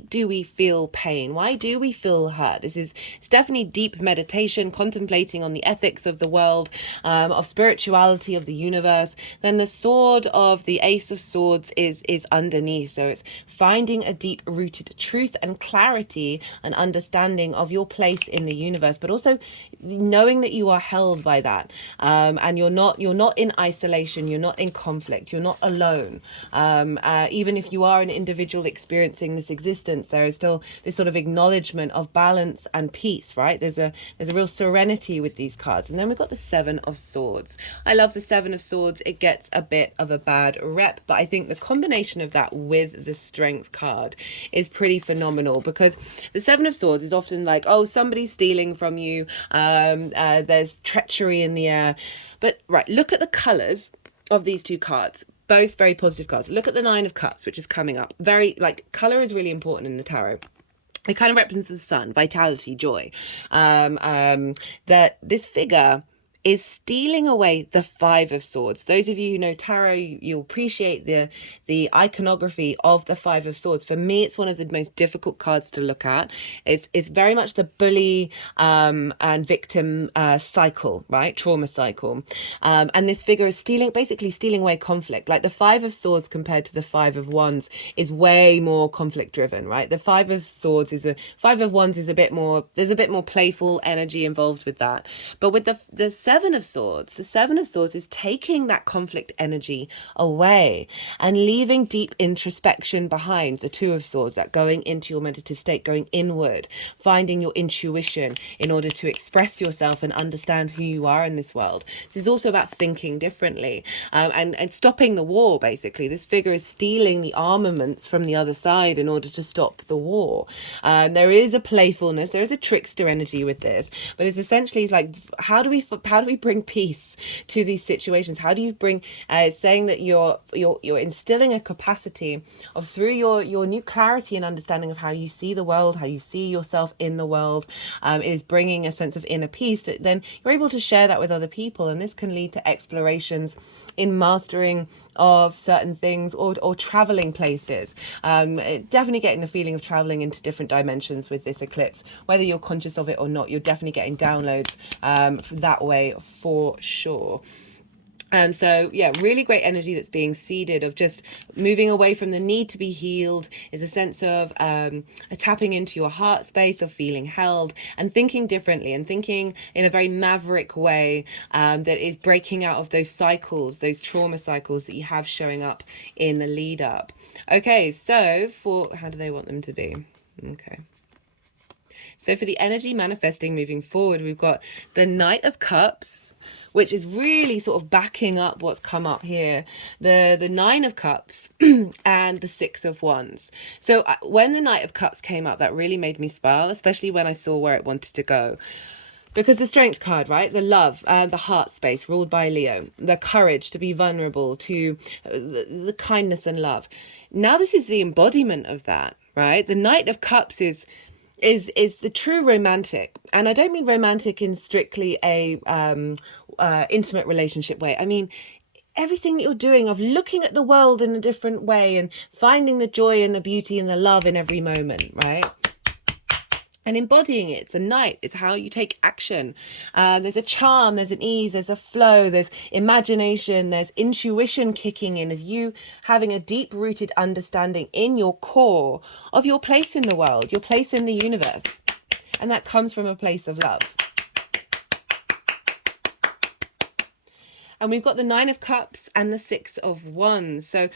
do we feel pain? Why do we feel hurt? It's definitely deep meditation, contemplating on the ethics of the world, of spirituality, of the universe. Then the sword of the Ace of Swords is underneath. So it's finding a deep rooted truth and clarity and understanding of your place in the universe, but also knowing that you are held by that, and you're not in isolation, you're not in conflict, you're not alone. Even if you are an individual experiencing this existence, there is still this sort of acknowledgement of balance and peace, right? There's a real serenity with these cards. And then we've got the Seven of Swords. I love the Seven of Swords. It gets a bit of a bad rep, but I think the combination of that with the Strength card is pretty phenomenal, because the Seven of Swords is often like, oh, somebody's stealing from you, there's treachery in the air. But right, look at the colors of these two cards. Both very positive cards. Look at the Nine of Cups, which is coming up. Very, like, color is really important in the tarot. It kind of represents the sun, vitality, joy. That this figure is stealing away the Five of Swords. Those of you who know tarot, you'll appreciate the iconography of the Five of Swords. For me, it's one of the most difficult cards to look at. It's very much the bully and victim cycle, right? Trauma cycle. And this figure is basically stealing away conflict. Like the Five of Swords compared to the Five of Wands is way more conflict driven, right? The Five of Swords Five of Wands is there's a bit more playful energy involved with that. But with the Seven of Swords is taking that conflict energy away and leaving deep introspection behind. The Two of Swords, that going into your meditative state, going inward, finding your intuition in order to express yourself and understand who you are in this world. This is also about thinking differently, and stopping the war, basically. This figure is stealing the armaments from the other side in order to stop the war. There is a playfulness, there is a trickster energy with this, but it's essentially like, how do we bring peace to these situations? How do you bring saying that you're instilling a capacity of, through your new clarity and understanding of how you see the world, how you see yourself in the world, is bringing a sense of inner peace, that then you're able to share that with other people. And this can lead to explorations in mastering of certain things, or traveling places. Definitely getting the feeling of traveling into different dimensions with this eclipse, whether you're conscious of it or not. You're definitely getting downloads that way for sure. So yeah, really great energy that's being seeded, of just moving away from the need to be healed. Is a sense of tapping into your heart space, of feeling held and thinking differently, and thinking in a very maverick way, that is breaking out of those cycles, those trauma cycles that you have showing up in the lead up. Okay, so how do they want them to be? Okay. So for the energy manifesting moving forward, we've got the Knight of Cups, which is really sort of backing up what's come up here. The Nine of Cups and the Six of Wands. So when the Knight of Cups came up, that really made me smile, especially when I saw where it wanted to go. Because the Strength card, right? The love, the heart space ruled by Leo, the courage to be vulnerable, to the kindness and love. Now this is the embodiment of that, right? The Knight of Cups is the true romantic. And I don't mean romantic in strictly a intimate relationship way. I mean, everything that you're doing of looking at the world in a different way and finding the joy and the beauty and the love in every moment, right? And embodying it. It's a night. It's how you take action. There's a charm, there's an ease, there's a flow, there's imagination, there's intuition kicking in of you having a deep-rooted understanding in your core of your place in the world, your place in the universe. And that comes from a place of love. And we've got the Nine of Cups and the Six of Wands. So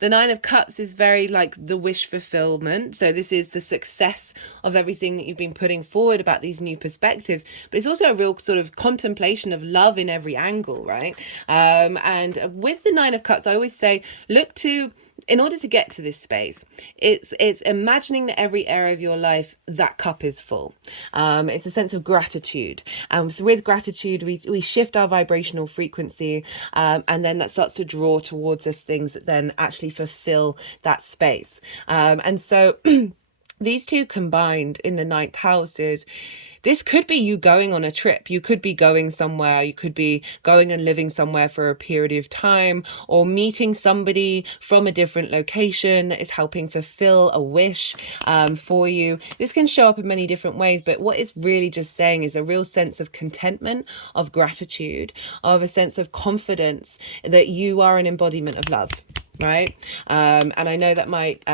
the Nine of Cups is very like the wish fulfillment. So this is the success of everything that you've been putting forward about these new perspectives. But it's also a real sort of contemplation of love in every angle, right? And with the Nine of Cups, I always say, look to, in order to get to this space, it's imagining that every area of your life, that cup is full. It's a sense of gratitude. So with gratitude, we shift our vibrational frequency, and then that starts to draw towards us things that then actually fulfill that space. And so these two combined in the ninth house is, this could be you going on a trip. You could be going somewhere. You could be going and living somewhere for a period of time, or meeting somebody from a different location that is helping fulfill a wish for you. This can show up in many different ways, but what it's really just saying is a real sense of contentment, of gratitude, of a sense of confidence that you are an embodiment of love, right? And I know that might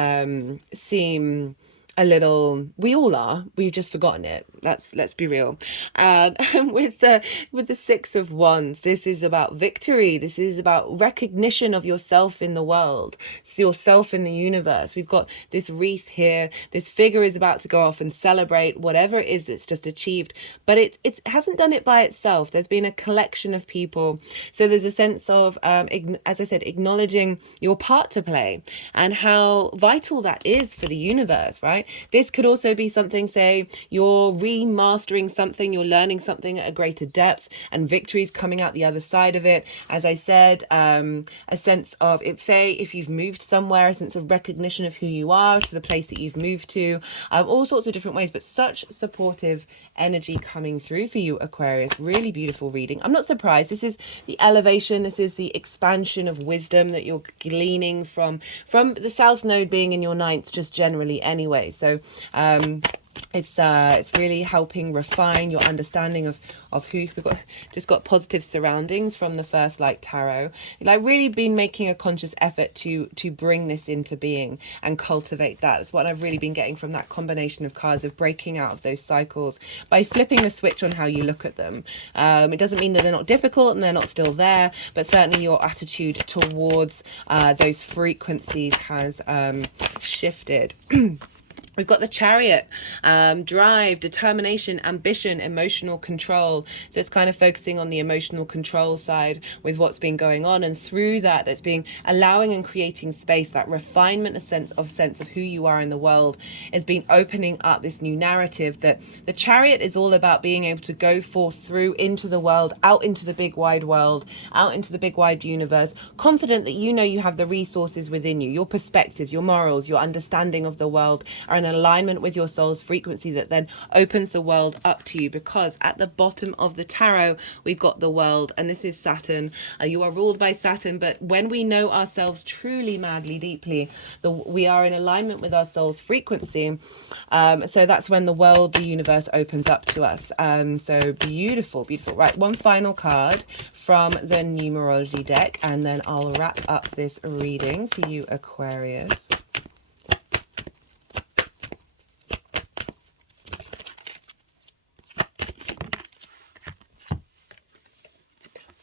seem a little, we all are, we've just forgotten it. Let's be real. And with the Six of Wands, this is about victory. This is about recognition of yourself in the world, yourself in the universe. We've got this wreath here. This figure is about to go off and celebrate whatever it is it's just achieved, but it hasn't done it by itself. There's been a collection of people. So there's a sense of, as I said, acknowledging your part to play and how vital that is for the universe, right? This could also be something, say, you're remastering something, you're learning something at a greater depth, and victory's coming out the other side of it. As I said, a sense of, if you've moved somewhere, a sense of recognition of who you are to the place that you've moved to, all sorts of different ways, but such supportive energy coming through for you, Aquarius. Really beautiful reading. I'm not surprised. This is the elevation. This is the expansion of wisdom that you're gleaning from the South Node being in your ninth, just generally anyway. So it's really helping refine your understanding of who you've got positive surroundings from the first like tarot, like really been making a conscious effort to bring this into being and cultivate that. That's what I've really been getting from that combination of cards, of breaking out of those cycles by flipping the switch on how you look at them. It doesn't mean that they're not difficult and they're not still there, but certainly your attitude towards those frequencies has shifted. We've got the Chariot, drive, determination, ambition, emotional control. So it's kind of focusing on the emotional control side with what's been going on. And through that, that's being allowing and creating space, that refinement, a sense of who you are in the world, has been opening up this new narrative that the Chariot is all about being able to go forth through into the world, out into the big wide world, out into the big wide universe, confident that you know you have the resources within you, your perspectives, your morals, your understanding of the world are in alignment with your soul's frequency that then opens the world up to you. Because at the bottom of the tarot we've got the World, and this is Saturn. You are ruled by Saturn, but when we know ourselves truly, madly, deeply, we are in alignment with our soul's frequency. So that's when the world, the universe opens up to us. So beautiful. Right, one final card from the numerology deck, and then I'll wrap up this reading for you, Aquarius.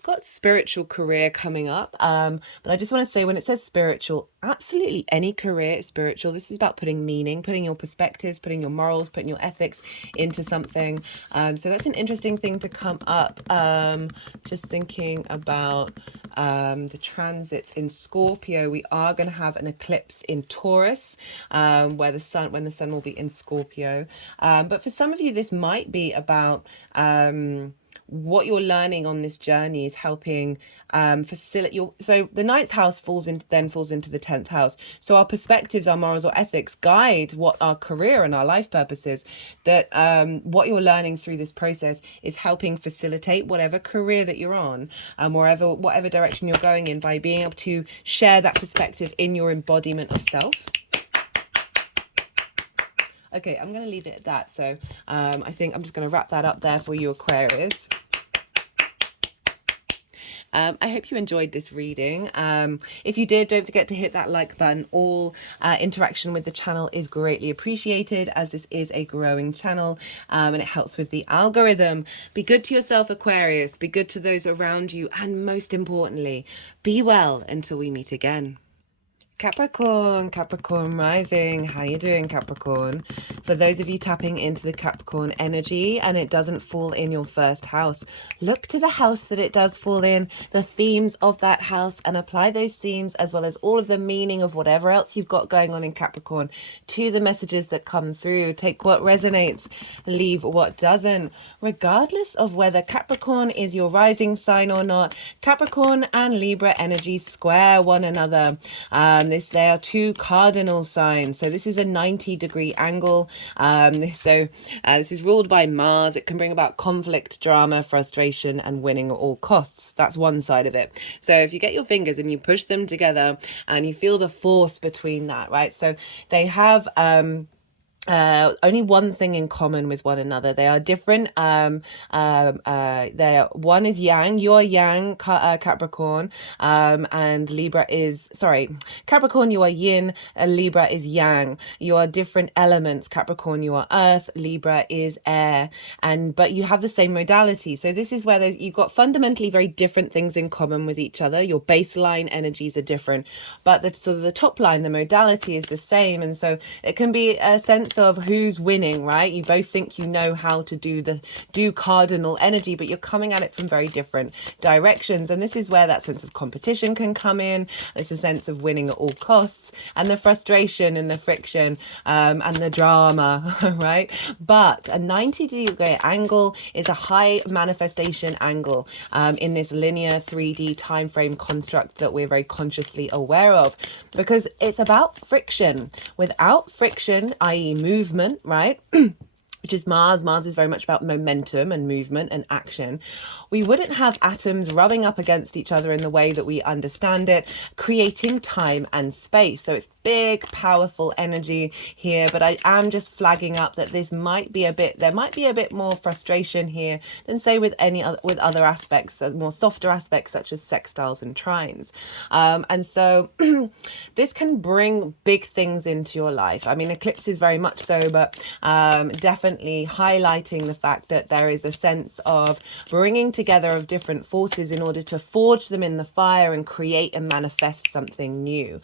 Got spiritual career coming up, but I just want to say, when it says spiritual, absolutely any career is spiritual. This is about putting meaning, putting your perspectives, putting your morals, putting your ethics into something. So that's an interesting thing to come up. Just thinking about the transits in Scorpio. We are going to have an eclipse in Taurus, when the sun will be in Scorpio. But for some of you, this might be about what you're learning on this journey is helping facilitate your, so the ninth house falls into the 10th house. So our perspectives, our morals or ethics guide what our career and our life purpose is. That what you're learning through this process is helping facilitate whatever career that you're on, whatever direction you're going in, by being able to share that perspective in your embodiment of self. Okay, I'm going to leave it at that. So I think I'm just going to wrap that up there for you, Aquarius. I hope you enjoyed this reading. If you did, don't forget to hit that like button. All interaction with the channel is greatly appreciated, as this is a growing channel, and it helps with the algorithm. Be good to yourself, Aquarius. Be good to those around you. And most importantly, be well until we meet again. Capricorn rising. How you doing, Capricorn? For those of you tapping into the Capricorn energy and it doesn't fall in your first house, look to the house that it does fall in, the themes of that house, and apply those themes as well as all of the meaning of whatever else you've got going on in Capricorn to the messages that come through. Take what resonates, leave what doesn't. Regardless of whether Capricorn is your rising sign or not, Capricorn and Libra energy square one another. They are two cardinal signs, so this is a 90-degree angle. This is ruled by Mars. It can bring about conflict, drama, frustration, and winning at all costs. That's one side of it. So if you get your fingers and you push them together and you feel the force between that, right? So they have only one thing in common with one another. They are different. One is yang. You're yang, Capricorn, and Libra is, sorry, Capricorn, you are yin, Libra is yang. You are different elements. Capricorn, you are earth, Libra is air, but you have the same modality. So this is where you've got fundamentally very different things in common with each other. Your baseline energies are different, but the top line, the modality is the same. And so it can be a sense of who's winning, right? You both think you know how to do cardinal energy, but you're coming at it from very different directions. And this is where that sense of competition can come in. It's a sense of winning at all costs, and the frustration and the friction, and the drama, right? But a 90-degree angle is a high manifestation angle in this linear 3D time frame construct that we're very consciously aware of, because it's about friction. Without friction, i.e. movement, right? Which is Mars. Mars is very much about momentum and movement and action. We wouldn't have atoms rubbing up against each other in the way that we understand it, creating time and space. So it's big, powerful energy here, but I am just flagging up that there might be a bit more frustration here than say with other aspects, more softer aspects such as sextiles and trines. And so this can bring big things into your life. I mean, eclipse is very much so, but definitely highlighting the fact that there is a sense of bringing together of different forces in order to forge them in the fire and create and manifest something new.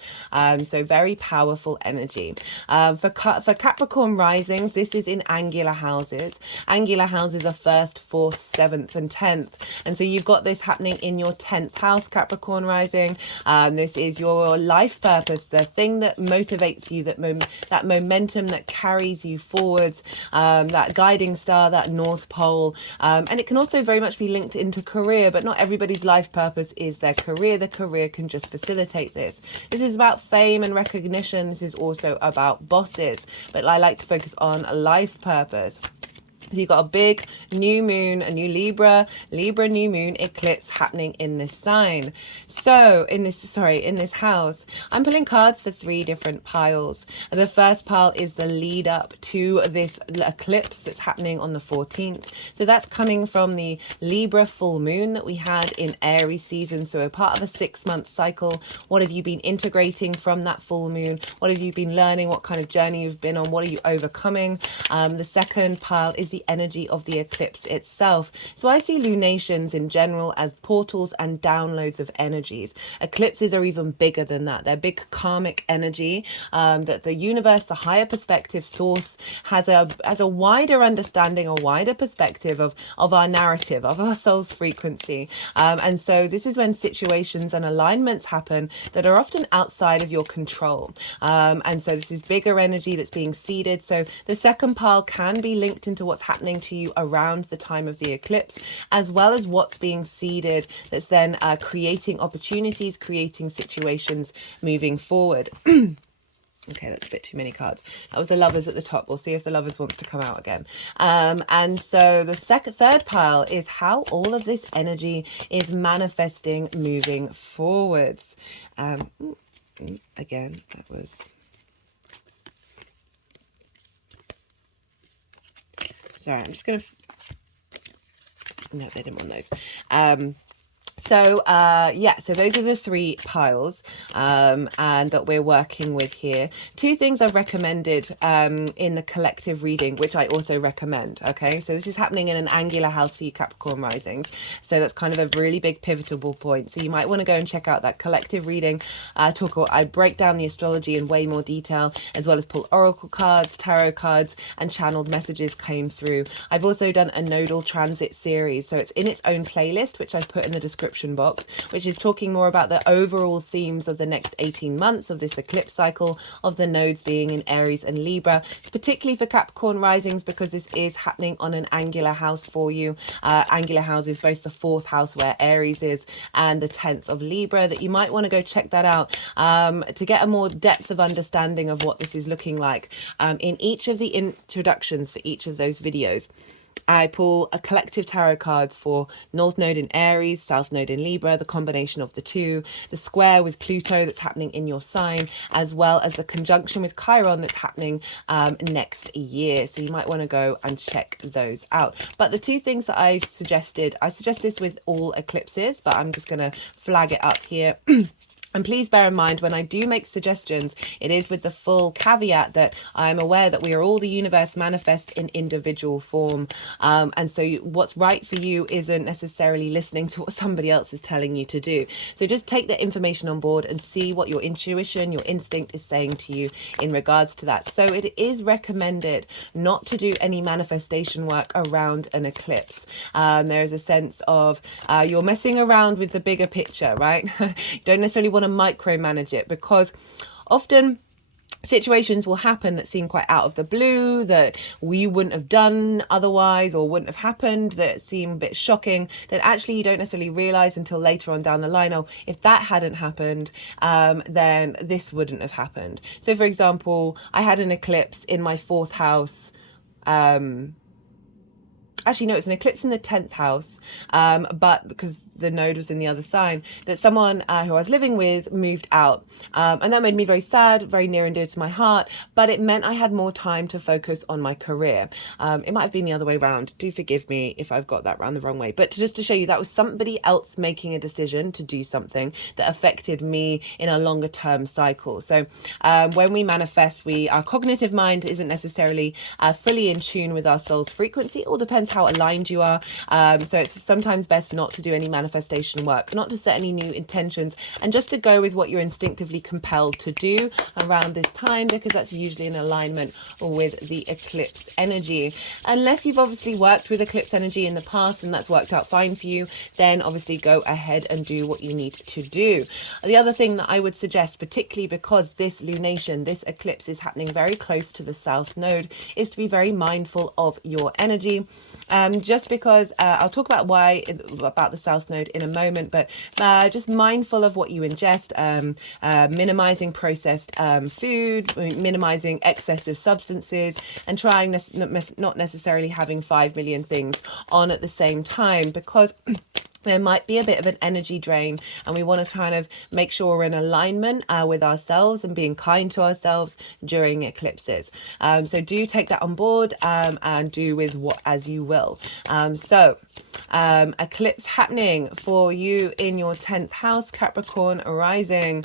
So very powerful energy. For Capricorn risings, this is in angular houses. Angular houses are 1st, 4th, 7th, and 10th. And so you've got this happening in your 10th house, Capricorn rising. This is your life purpose, the thing that motivates you, that momentum that carries you forwards, that guiding star, that North Pole. And it can also very much be linked into career, but not everybody's life purpose is their career. The career can just facilitate this. This is about fame and recognition. This is also about bosses, but I like to focus on a life purpose. So you've got a big new moon, a new Libra new moon eclipse happening in this sign. So in this house, I'm pulling cards for 3 different piles. And the first pile is the lead up to this eclipse that's happening on the 14th. So that's coming from the Libra full moon that we had in Aries season. So a part of a 6-month cycle. What have you been integrating from that full moon? What have you been learning? What kind of journey you've been on? What are you overcoming? The second pile is the energy of the eclipse itself. So I see lunations in general as portals and downloads of energies. Eclipses are even bigger than that. They're big karmic energy that the universe, the higher perspective source, has a wider understanding, a wider perspective of our narrative, of our soul's frequency. And so this is when situations and alignments happen that are often outside of your control. And so this is bigger energy that's being seeded. So the second pile can be linked into what's happening happening to you around the time of the eclipse, as well as what's being seeded that's then creating opportunities, creating situations moving forward. Okay, that's a bit too many cards. That was the Lovers at the top. We'll see if the Lovers wants to come out again. And so the third pile is how all of this energy is manifesting moving forwards. Again, that was... Sorry, I'm just going to... No, they didn't want those. So those are the three piles and that we're working with here. Two things I've recommended in the collective reading, which I also recommend. Okay, so this is happening in an angular house for you Capricorn risings, so that's kind of a really big pivotal point. So you might want to go and check out that collective reading. I break down the astrology in way more detail, as well as pull oracle cards, tarot cards, and channeled messages came through. I've also done a nodal transit series, so it's in its own playlist, which I've put in the description box, which is talking more about the overall themes of the next 18 months of this eclipse cycle, of the nodes being in Aries and Libra, particularly for Capricorn risings, because this is happening on an angular house for you. Angular house is both the 4th house where Aries is and the 10th of Libra, that you might want to go check that out to get a more depth of understanding of what this is looking like. In each of the introductions for each of those videos, I pull a collective tarot cards for North Node in Aries, South Node in Libra, the combination of the two, the square with Pluto that's happening in your sign, as well as the conjunction with Chiron that's happening next year. So you might want to go and check those out. But the two things that I suggest this with all eclipses, but I'm just going to flag it up here. And please bear in mind, when I do make suggestions, it is with the full caveat that I'm aware that we are all the universe manifest in individual form. And so what's right for you isn't necessarily listening to what somebody else is telling you to do. So just take the information on board and see what your intuition, your instinct is saying to you in regards to that. So it is recommended not to do any manifestation work around an eclipse. There is a sense of you're messing around with the bigger picture, right? Don't necessarily want to micromanage it, because often situations will happen that seem quite out of the blue, that you wouldn't have done otherwise or wouldn't have happened, that seem a bit shocking, that actually you don't necessarily realize until later on down the line, oh, if that hadn't happened, then this wouldn't have happened. So for example, I had an eclipse in my 4th house. Actually, no, it's an eclipse in the 10th house, but because the node was in the other sign, that someone who I was living with moved out. And that made me very sad, very near and dear to my heart, but it meant I had more time to focus on my career. It might have been the other way around. Do forgive me if I've got that round the wrong way. But just to show you, that was somebody else making a decision to do something that affected me in a longer term cycle. So when we manifest, our cognitive mind isn't necessarily fully in tune with our soul's frequency. It all depends how aligned you are. So it's sometimes best not to do any manifestation work, not to set any new intentions, and just to go with what you're instinctively compelled to do around this time, because that's usually in alignment with the eclipse energy. Unless you've obviously worked with eclipse energy in the past and that's worked out fine for you, then obviously go ahead and do what you need to do. The other thing that I would suggest, particularly because this lunation, this eclipse is happening very close to the South Node, is to be very mindful of your energy. Just because I'll talk about about the South Node in a moment, but just mindful of what you ingest, minimizing processed food, minimizing excessive substances, and trying not necessarily having 5 million things on at the same time, because there might be a bit of an energy drain, and we want to kind of make sure we're in alignment with ourselves and being kind to ourselves during eclipses. So do take that on board and do with what as you will. Eclipse happening for you in your 10th house, Capricorn rising.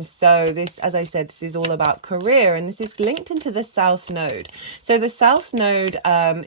So this, as I said, this is all about career, and this is linked into the South Node. So the South Node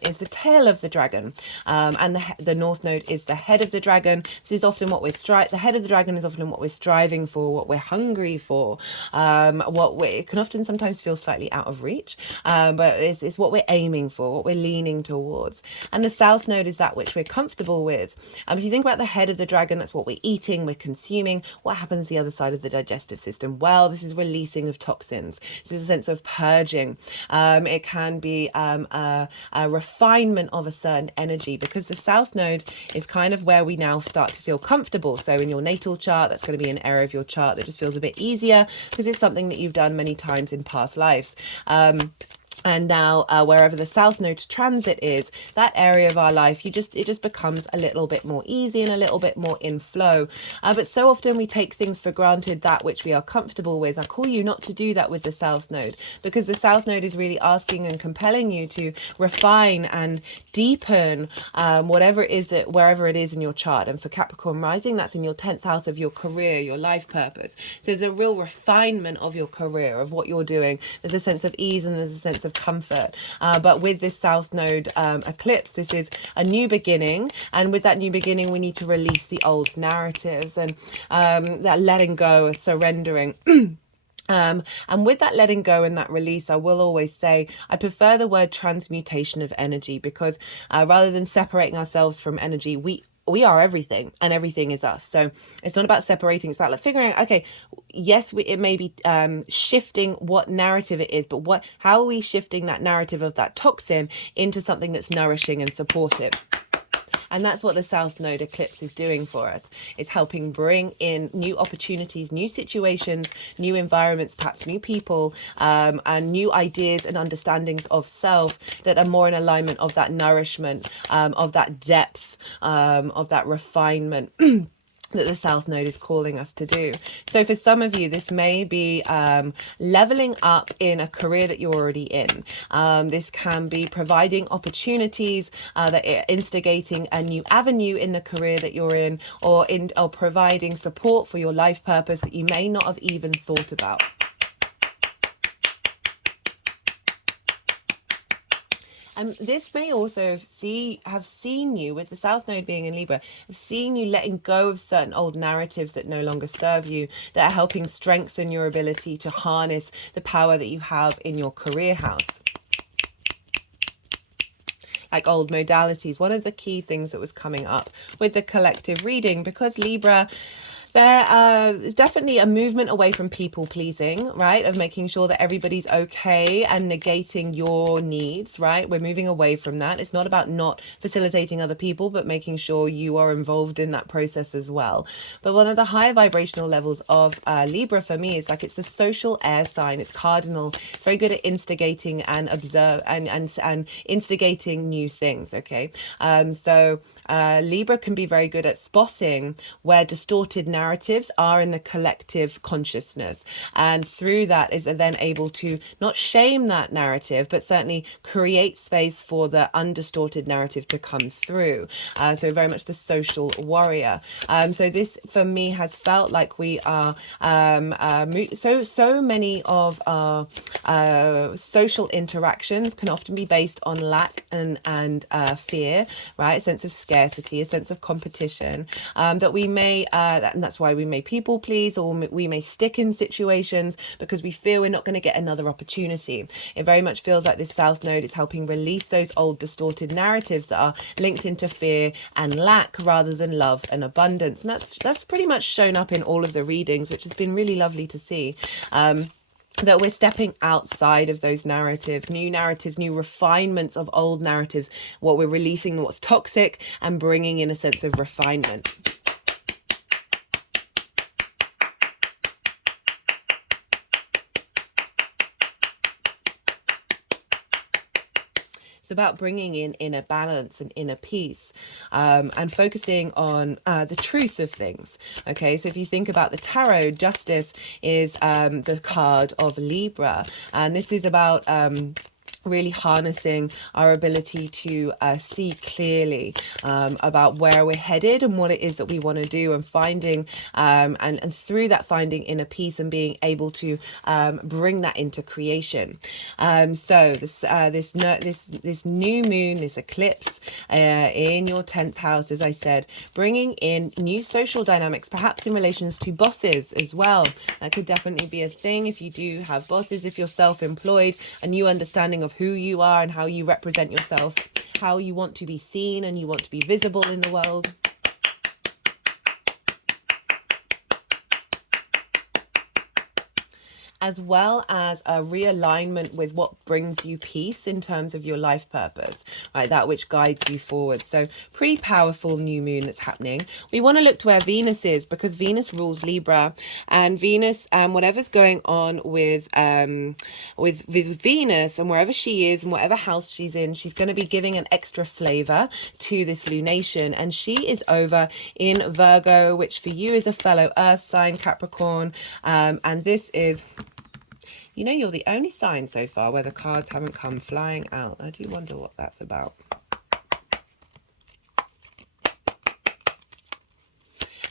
is the tail of the dragon, and the North Node is the head of the dragon. This is often what the head of the dragon is often what we're striving for, what we're hungry for, it can often sometimes feel slightly out of reach, but it's what we're aiming for, what we're leaning towards. And the South Node is that which we're comfortable comfortable with. If you think about the head of the dragon, that's what we're eating, we're consuming. What happens the other side of the digestive system? Well, this is releasing of toxins. This is a sense of purging. It can be a refinement of a certain energy, because the South Node is kind of where we now start to feel comfortable. So in your natal chart, that's going to be an area of your chart that just feels a bit easier because it's something that you've done many times in past lives. And now wherever the South Node transit is, that area of our life, it just becomes a little bit more easy and a little bit more in flow. But so often we take things for granted, that which we are comfortable with. I call you not to do that with the South Node, because the South Node is really asking and compelling you to refine and deepen whatever it is that wherever it is in your chart. And for Capricorn rising, that's in your 10th house of your career, your life purpose. So there's a real refinement of your career, of what you're doing. There's a sense of ease and there's a sense of comfort. But with this South Node eclipse, this is a new beginning. And with that new beginning, we need to release the old narratives and that letting go, surrendering. And with that letting go and that release, I will always say I prefer the word transmutation of energy, because rather than separating ourselves from energy, we are everything and everything is us. So it's not about separating. It's about like figuring out, okay, yes, it may be shifting what narrative it is, but how are we shifting that narrative of that toxin into something that's nourishing and supportive? And that's what the South Node eclipse is doing for us. It's helping bring in new opportunities, new situations, new environments, perhaps new people, and new ideas and understandings of self that are more in alignment of that nourishment, of that depth, of that refinement. That the South Node is calling us to do. So for some of you, this may be leveling up in a career that you're already in. This can be providing opportunities that are instigating a new avenue in the career that you're in, or providing support for your life purpose that you may not have even thought about. And this may also have seen you, with the South Node being in Libra, have seen you letting go of certain old narratives that no longer serve you, that are helping strengthen your ability to harness the power that you have in your career house. Like old modalities. One of the key things that was coming up with the collective reading, because Libra, there's definitely a movement away from people pleasing, right? Of making sure that everybody's okay and negating your needs, right? We're moving away from that. It's not about not facilitating other people, but making sure you are involved in that process as well. But one of the higher vibrational levels of Libra for me is like, it's the social air sign. It's cardinal. It's very good at instigating and observe and instigating new things. Okay. So Libra can be very good at spotting where distorted narratives are in the collective consciousness, and through that is then able to not shame that narrative, but certainly create space for the undistorted narrative to come through. So very much the social warrior. So this for me has felt like we are so many of our social interactions can often be based on lack and fear, right? A sense of scarcity, a sense of competition, that we may and that's why we may people please, or we may stick in situations because we fear we're not going to get another opportunity. It very much feels like this South Node is helping release those old distorted narratives that are linked into fear and lack rather than love and abundance. And that's pretty much shown up in all of the readings, which has been really lovely to see. That we're stepping outside of those narratives, new refinements of old narratives, what we're releasing, what's toxic, and bringing in a sense of refinement. About bringing in inner balance and inner peace, and focusing on the truth of things. Okay, so if you think about the tarot, justice is the card of Libra, and this is about really harnessing our ability to see clearly about where we're headed and what it is that we want to do, and finding and through that finding inner peace and being able to bring that into creation. So this new moon, this eclipse in your 10th house, as I said, bringing in new social dynamics, perhaps in relations to bosses as well. That could definitely be a thing if you do have bosses, if you're self-employed, a new understanding of who you are and how you represent yourself how you want to be seen and you want to be visible in the world. As well as a realignment with what brings you peace in terms of your life purpose, right? That which guides you forward. So pretty powerful new moon that's happening. We want to look to where Venus is, because Venus rules Libra, and Venus, whatever's going on with Venus and wherever she is and whatever house she's in, she's going to be giving an extra flavor to this lunation. And she is over in Virgo, which for you is a fellow earth sign, Capricorn. And this is, you know, you're the only sign so far where the cards haven't come flying out. I do wonder what that's about.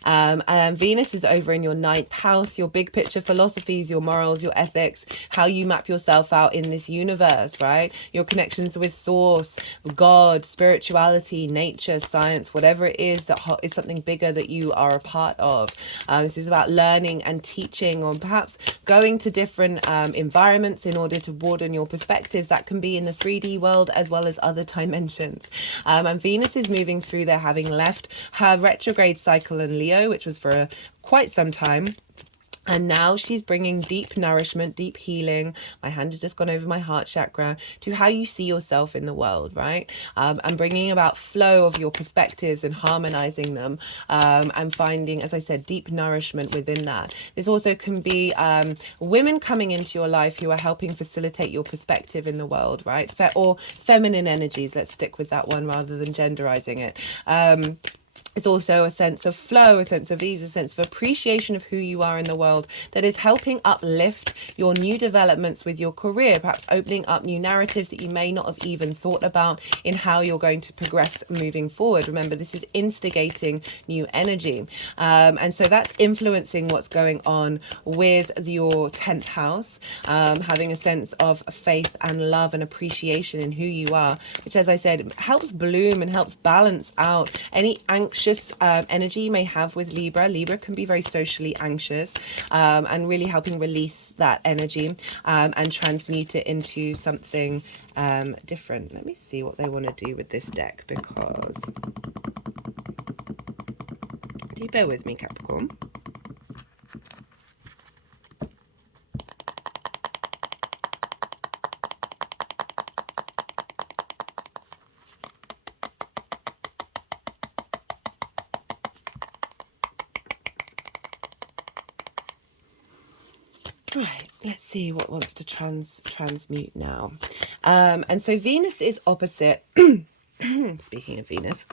And Venus is over in your 9th house, your big picture philosophies, your morals, your ethics, how you map yourself out in this universe, right? Your connections with source, God, spirituality, nature, science, whatever it is that is something bigger that you are a part of. This is about learning and teaching, or perhaps going to different environments in order to broaden your perspectives. That can be in the 3D world as well as other dimensions. And Venus is moving through there, having left her retrograde cycle in Leo, which was for quite some time. And now she's bringing deep nourishment, deep healing. My hand has just gone over my heart chakra to how you see yourself in the world, right? And bringing about flow of your perspectives and harmonizing them, and finding, as I said, deep nourishment within that. This also can be women coming into your life who are helping facilitate your perspective in the world, right? Or feminine energies. Let's stick with that one rather than genderizing it. It's also a sense of flow, a sense of ease, a sense of appreciation of who you are in the world that is helping uplift your new developments with your career, perhaps opening up new narratives that you may not have even thought about in how you're going to progress moving forward. Remember, this is instigating new energy. And so that's influencing what's going on with your 10th house, having a sense of faith and love and appreciation in who you are, which, as I said, helps bloom and helps balance out any anxious energy you may have with Libra. Libra can be very socially anxious, and really helping release that energy and transmute it into something different. Let me see what they want to do with this deck, because do you bear with me, Capricorn? Right, let's see what wants to transmute now. And so Venus is opposite, speaking of Venus,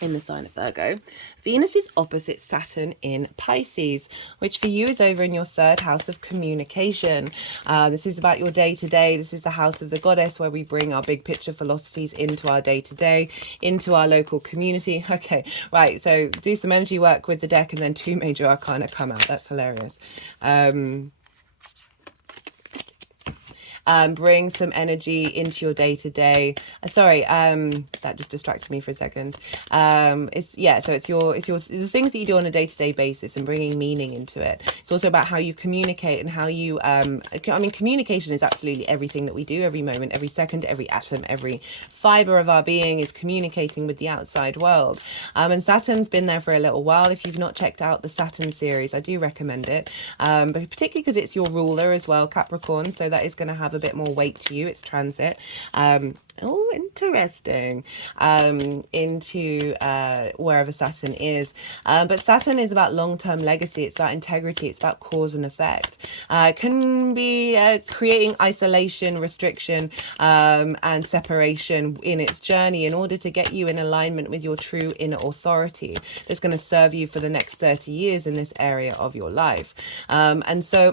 in the sign of Virgo, Venus is opposite Saturn in Pisces, which for you is over in your 3rd house of communication. This is about your day-to-day. This is the house of the goddess, where we bring our big picture philosophies into our day-to-day, into our local community. Okay, right, so do some energy work with the deck, and then 2 major arcana come out. That's hilarious. Bring some energy into your day-to-day. Sorry, that just distracted me for a second. So it's the things that you do on a day-to-day basis and bringing meaning into it. It's also about how you communicate and how you communication is absolutely everything that we do, every moment, every second, every atom, every fiber of our being is communicating with the outside world. And Saturn's been there for a little while. If you've not checked out the Saturn series, I do recommend it, but particularly because it's your ruler as well, Capricorn, so that is going to have a bit more weight to you. It's transit. Oh, interesting. Into wherever Saturn is. But Saturn is about long-term legacy. It's about integrity. It's about cause and effect. It can be creating isolation, restriction, and separation in its journey in order to get you in alignment with your true inner authority that's going to serve you for the next 30 years in this area of your life. And so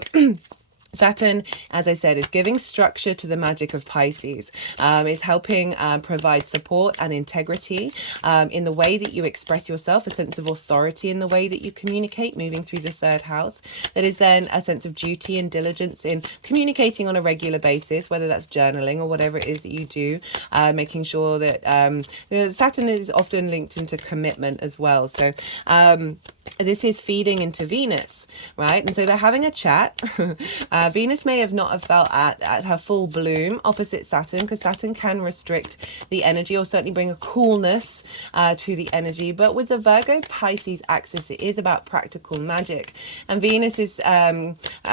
Saturn, as I said, is giving structure to the magic of Pisces, is helping provide support and integrity in the way that you express yourself, a sense of authority in the way that you communicate, moving through the 3rd house. That is then a sense of duty and diligence in communicating on a regular basis, whether that's journaling or whatever it is that you do, making sure that Saturn is often linked into commitment as well. So this is feeding into Venus, right? And so they're having a chat. Venus may have not have felt at her full bloom opposite Saturn, because Saturn can restrict the energy or certainly bring a coolness to the energy. But with the Virgo Pisces axis, it is about practical magic. And Venus is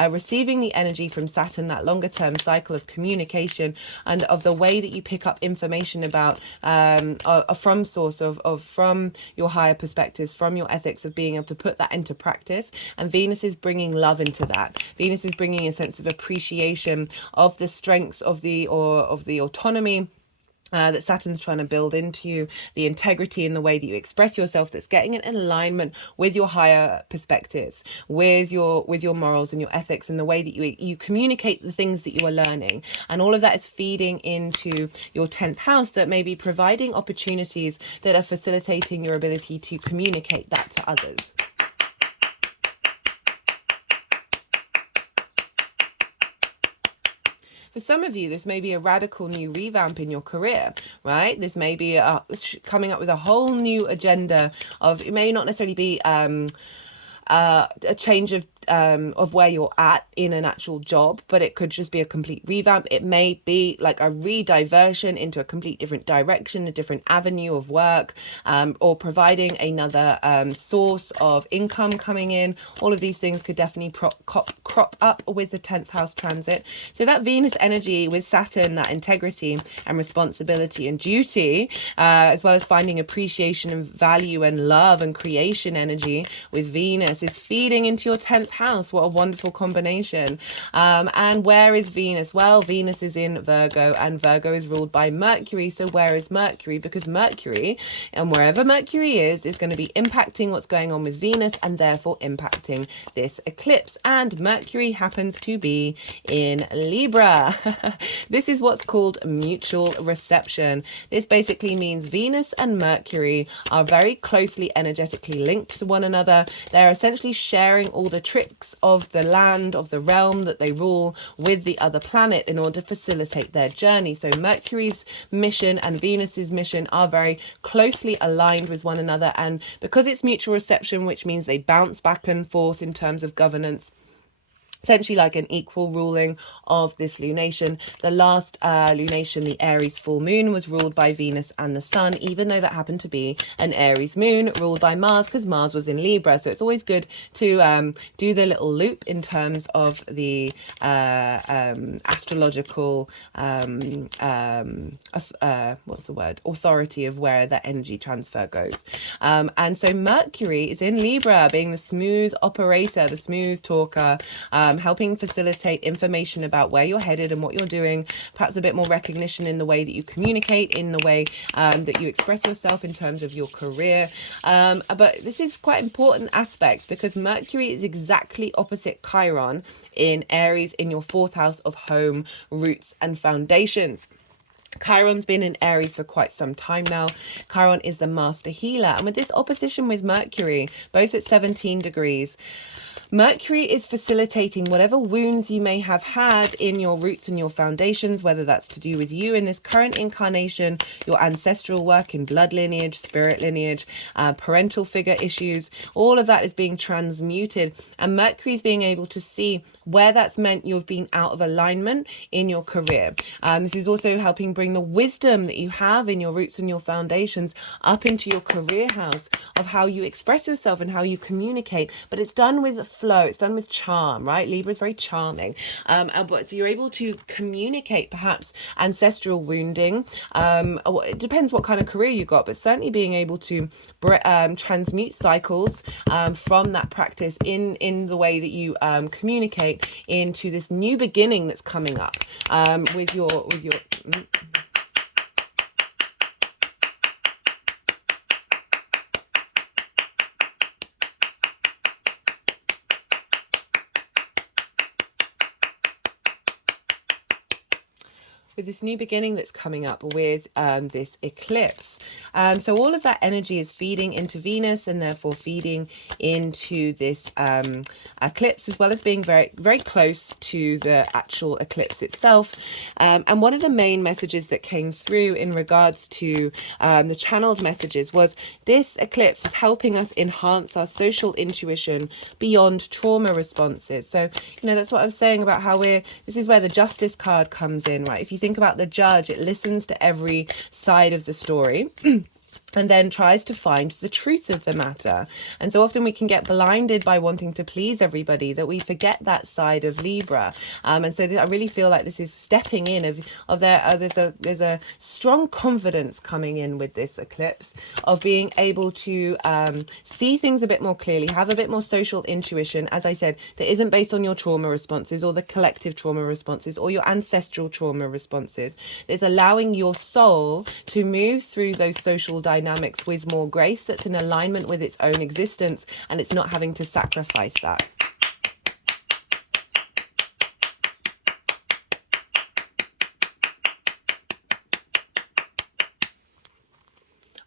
receiving the energy from Saturn, that longer term cycle of communication and of the way that you pick up information about from source from your higher perspectives, from your ethics, of being able to put that into practice. And Venus is bringing love into that. Venus is bringing a sense of appreciation of the strengths of the autonomy that Saturn's trying to build into you, the integrity in the way that you express yourself, that's getting in alignment with your higher perspectives, with your morals and your ethics, and the way that you communicate the things that you are learning. And all of that is feeding into your 10th house, that may be providing opportunities that are facilitating your ability to communicate that to others. For some of you, this may be a radical new revamp in your career, right? This may be coming up with a whole new agenda of, it may not necessarily be a change of where you're at in an actual job, but it could just be a complete revamp. It may be like a rediversion into a complete different direction, a different avenue of work, or providing another source of income coming in. All of these things could definitely crop up with the 10th house transit. So that Venus energy with Saturn, that integrity and responsibility and duty, as well as finding appreciation and value and love and creation energy with Venus, is feeding into your 10th house. What a wonderful combination. And where is Venus? Well, Venus is in Virgo, and Virgo is ruled by Mercury. So where is Mercury? Because Mercury, and wherever Mercury is going to be impacting what's going on with Venus, and therefore impacting this eclipse. And Mercury happens to be in Libra. This is what's called mutual reception. This basically means Venus and Mercury are very closely energetically linked to one another. They're essentially sharing all the tricks of the land, of the realm that they rule, with the other planet in order to facilitate their journey. So Mercury's mission and Venus's mission are very closely aligned with one another, and because it's mutual reception, which means they bounce back and forth in terms of governance, essentially like an equal ruling of this lunation. The last lunation, the Aries full moon, was ruled by Venus and the Sun, even though that happened to be an Aries moon ruled by Mars, because Mars was in Libra. So it's always good to do the little loop in terms of the astrological authority of where the energy transfer goes. And so Mercury is in Libra, being the smooth operator, the smooth talker, helping facilitate information about where you're headed and what you're doing, perhaps a bit more recognition in the way that you communicate, in the way that you express yourself in terms of your career. But this is quite important aspect, because Mercury is exactly opposite Chiron in Aries, in your 4th house of home, roots and foundations. Chiron's been in Aries for quite some time now. Chiron is the master healer. And with this opposition with Mercury, both at 17 degrees, Mercury is facilitating whatever wounds you may have had in your roots and your foundations, whether that's to do with you in this current incarnation, your ancestral work in blood lineage, spirit lineage, parental figure issues. All of that is being transmuted, and Mercury is being able to see where that's meant you've been out of alignment in your career. This is also helping bring the wisdom that you have in your roots and your foundations up into your career house, of how you express yourself and how you communicate. But it's done with flow, it's done with charm, right? Libra is very charming. But so you're able to communicate perhaps ancestral wounding. It depends what kind of career you got, but certainly being able to transmute cycles from that practice in the way that you communicate into this new beginning that's coming up with your with this new beginning that's coming up with this eclipse. So all of that energy is feeding into Venus and therefore feeding into this eclipse, as well as being very, very close to the actual eclipse itself. And one of the main messages that came through in regards to the channeled messages was this eclipse is helping us enhance our social intuition beyond trauma responses. So, you know, that's what I was saying about how this is where the justice card comes in, right? If you think about the judge, it listens to every side of the story and then tries to find the truth of the matter. And so often we can get blinded by wanting to please everybody that we forget that side of Libra. And so I really feel like this is stepping in there's a strong confidence coming in with this eclipse of being able to see things a bit more clearly, have a bit more social intuition, as I said, that isn't based on your trauma responses or the collective trauma responses or your ancestral trauma responses. It's allowing your soul to move through those social dynamics with more grace, that's in alignment with its own existence, and it's not having to sacrifice that.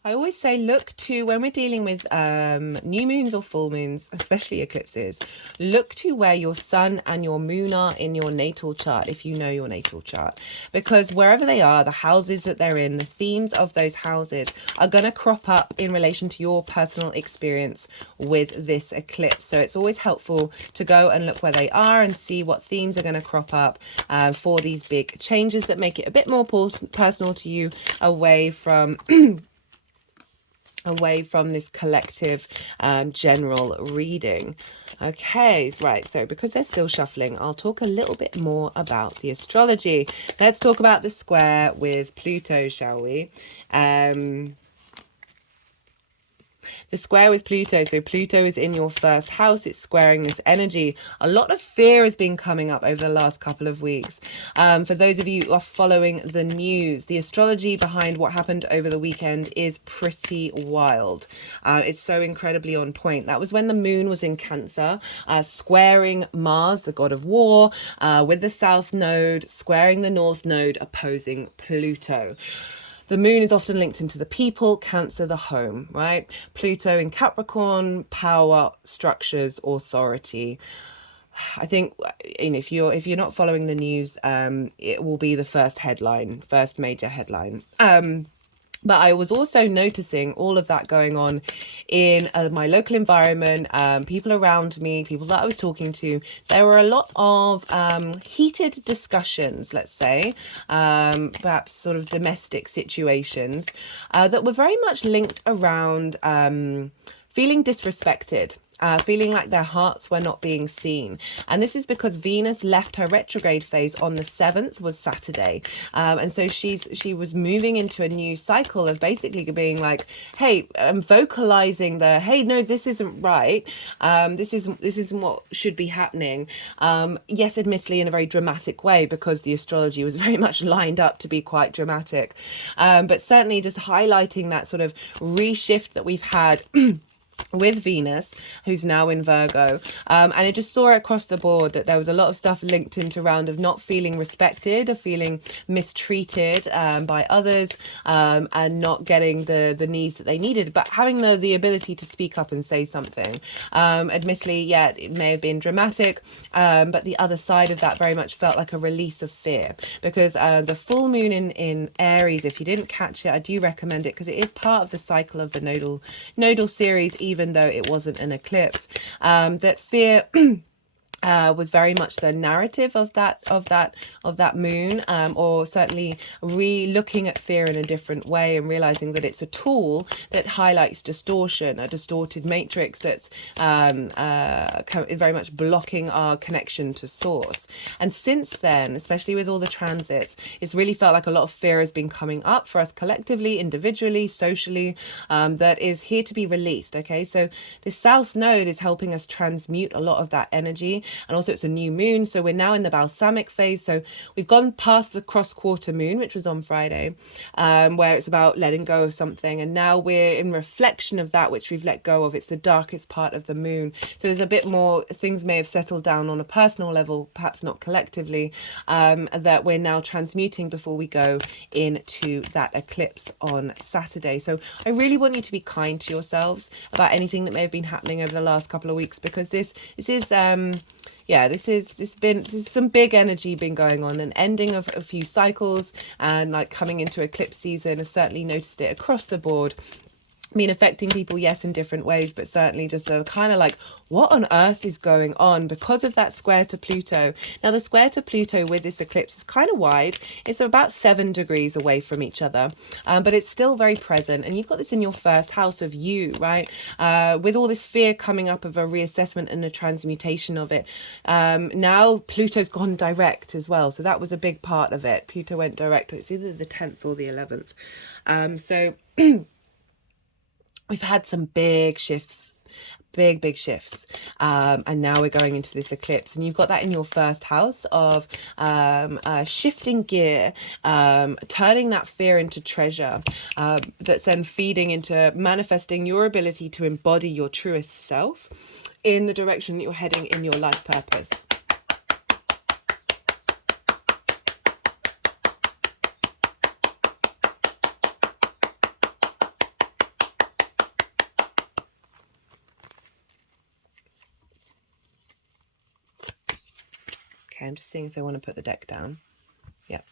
I always say, look to, when we're dealing with new moons or full moons, especially eclipses, look to where your sun and your moon are in your natal chart, if you know your natal chart. Because wherever they are, the houses that they're in, the themes of those houses are going to crop up in relation to your personal experience with this eclipse. So it's always helpful to go and look where they are and see what themes are going to crop up for these big changes that make it a bit more personal to you, away from this collective general reading. Okay, right, so because they're still shuffling, I'll talk a little bit more about the astrology. Let's talk about the square with Pluto, shall we? The square with Pluto. So Pluto is in your first house. It's squaring this energy. A lot of fear has been coming up over the last couple of weeks. For those of you who are following the news, the astrology behind what happened over the weekend is pretty wild. It's so incredibly on point. That was when the moon was in Cancer, squaring Mars, the god of war, with the south node, squaring the north node, opposing Pluto. The moon is often linked into the people, Cancer, the home, right? Pluto in Capricorn, power, structures, authority. I think, you know, if you're not following the news, it will be the first major headline. But I was also noticing all of that going on in my local environment, people around me, people that I was talking to. There were a lot of heated discussions, let's say, perhaps sort of domestic situations that were very much linked around feeling disrespected. Feeling like their hearts were not being seen. And this is because Venus left her retrograde phase on the 7th, was Saturday. And so she was moving into a new cycle of basically being like, hey, vocalizing hey, no, this isn't right. This isn't what should be happening. Yes, admittedly in a very dramatic way, because the astrology was very much lined up to be quite dramatic. But certainly just highlighting that sort of reshift that we've had with Venus, who's now in Virgo, and I just saw across the board that there was a lot of stuff linked into round of not feeling respected, of feeling mistreated by others, and not getting the needs that they needed, but having the ability to speak up and say something. Admittedly, yeah, it may have been dramatic, but the other side of that very much felt like a release of fear, because the full moon in Aries, if you didn't catch it, I do recommend it because it is part of the cycle of the nodal series, even though it wasn't an eclipse. That fear was very much the narrative of that moon, or certainly re-looking at fear in a different way and realizing that it's a tool that highlights distortion, a distorted matrix that's very much blocking our connection to source. And since then, especially with all the transits, it's really felt like a lot of fear has been coming up for us collectively, individually, socially, that is here to be released. Okay, so the south node is helping us transmute a lot of that energy. And also it's a new moon, so we're now in the balsamic phase. So we've gone past the cross quarter moon, which was on Friday, where it's about letting go of something, and now we're in reflection of that which we've let go of. It's the darkest part of the moon, so there's a bit more, things may have settled down on a personal level, perhaps not collectively, that we're now transmuting before we go into that eclipse on Saturday. So I really want you to be kind to yourselves about anything that may have been happening over the last couple of weeks, because this is some big energy been going on, an ending of a few cycles, and like coming into eclipse season. I've certainly noticed it across the board. I mean, affecting people, yes, in different ways, but certainly just a kind of like, what on earth is going on because of that square to Pluto? Now, the square to Pluto with this eclipse is kind of wide. It's about 7 degrees away from each other, but it's still very present. And you've got this in your first house of you, right? With all this fear coming up of a reassessment and a transmutation of it. Now, Pluto's gone direct as well. So that was a big part of it. Pluto went direct. It's either the 10th or the 11th. So we've had some big shifts, big shifts, and now we're going into this eclipse, and you've got that in your first house of shifting gear, turning that fear into treasure, that's then feeding into manifesting your ability to embody your truest self in the direction that you're heading in your life purpose. Okay, I'm just seeing if they want to put the deck down. Yeah.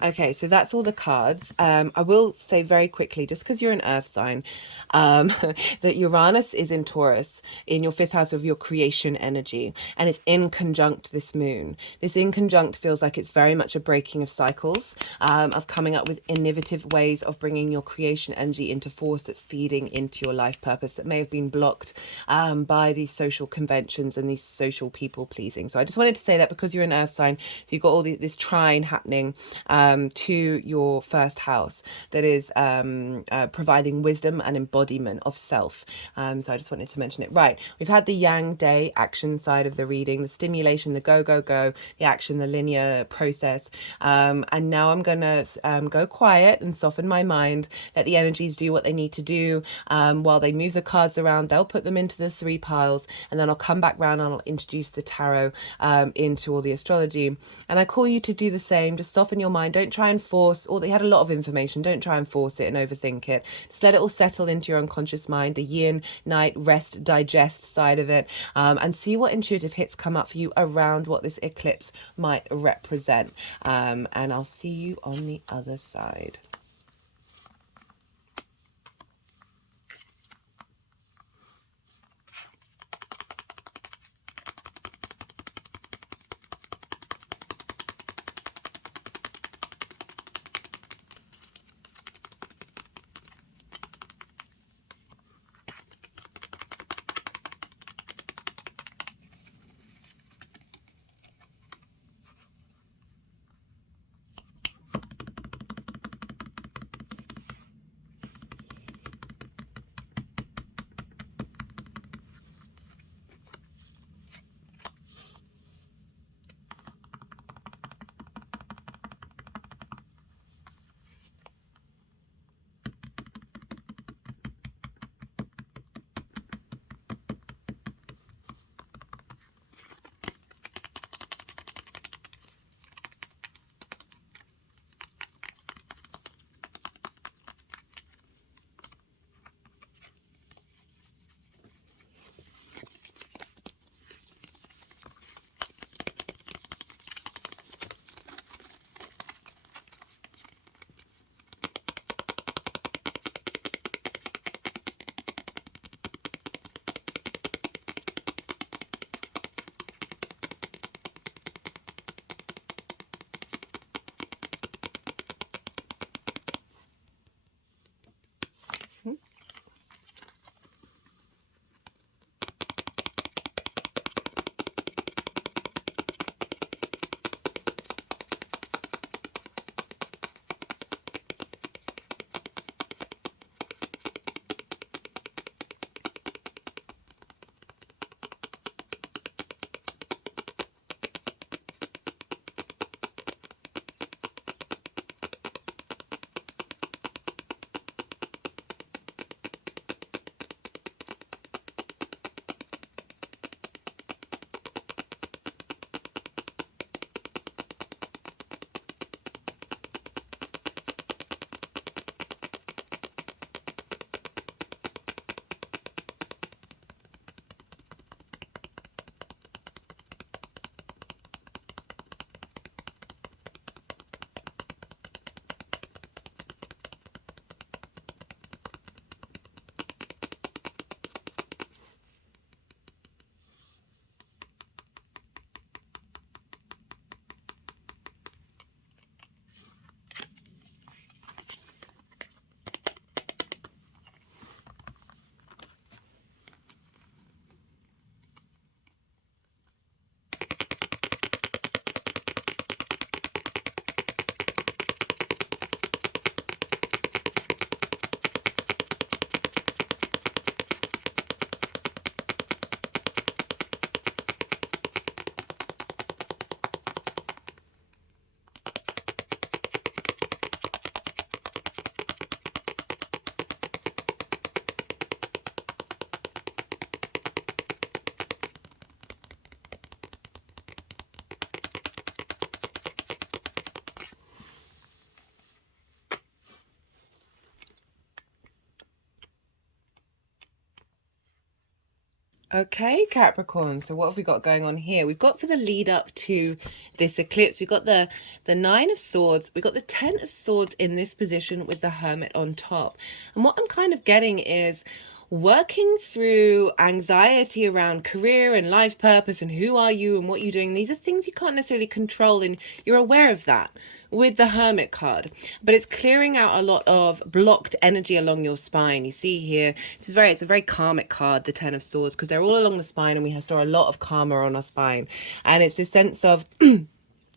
Okay, so that's all the cards. I will say very quickly, just because you're an earth sign, that Uranus is in Taurus, in your 5th house of your creation energy, and it's in conjunct this moon. This in conjunct feels like it's very much a breaking of cycles, of coming up with innovative ways of bringing your creation energy into force that's feeding into your life purpose that may have been blocked by these social conventions and these social people pleasing. So I just wanted to say that because you're an earth sign, so you've got all this trine happening to your first house that is providing wisdom and embodiment of self. So I just wanted to mention it. Right, we've had the yang day action side of the reading, the stimulation, the go, the action, the linear process. And now I'm going to go quiet and soften my mind, let the energies do what they need to do. While they move the cards around, they'll put them into the 3 piles, and then I'll come back round and I'll introduce the tarot into all the astrology. And I call you to do the same. Just soften your mind. Don't try and force, or they had a lot of information. Don't try and force it and overthink it. Just let it all settle into your unconscious mind, the yin, night, rest, digest side of it, and see what intuitive hits come up for you around what this eclipse might represent. And I'll see you on the other side. Okay, Capricorn. So what have we got going on here? We've got, for the lead up to this eclipse, we've got the Nine of Swords. We've got the Ten of Swords in this position with the Hermit on top. And what I'm kind of getting is working through anxiety around career and life purpose and who are you and what you're doing. These are things you can't necessarily control, and you're aware of that with the Hermit card, but it's clearing out a lot of blocked energy along your spine. You see here, it's a very karmic card, the Ten of Swords, because they're all along the spine, and we store a lot of karma on our spine. And it's this sense of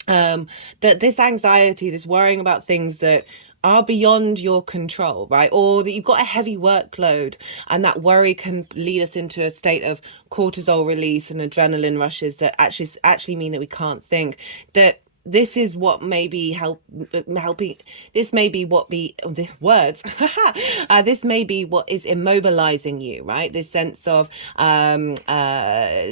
that this anxiety, this worrying about things that are beyond your control, right? Or that you've got a heavy workload, and that worry can lead us into a state of cortisol release and adrenaline rushes that actually mean that we can't think. That this is what may be helping. This may be what be the words. This may be what is immobilizing you, right? This sense of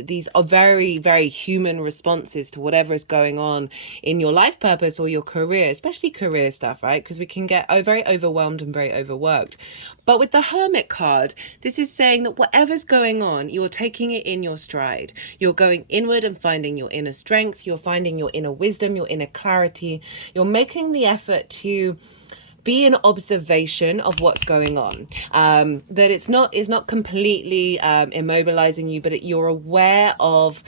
these are very, very human responses to whatever is going on in your life purpose or your career, especially career stuff, right? Because we can get very overwhelmed and very overworked. But with the Hermit card, this is saying that whatever's going on, you're taking it in your stride. You're going inward and finding your inner strength. You're finding your inner wisdom, your inner clarity. You're making the effort to be in observation of what's going on. That it's not completely immobilizing you, but you're aware of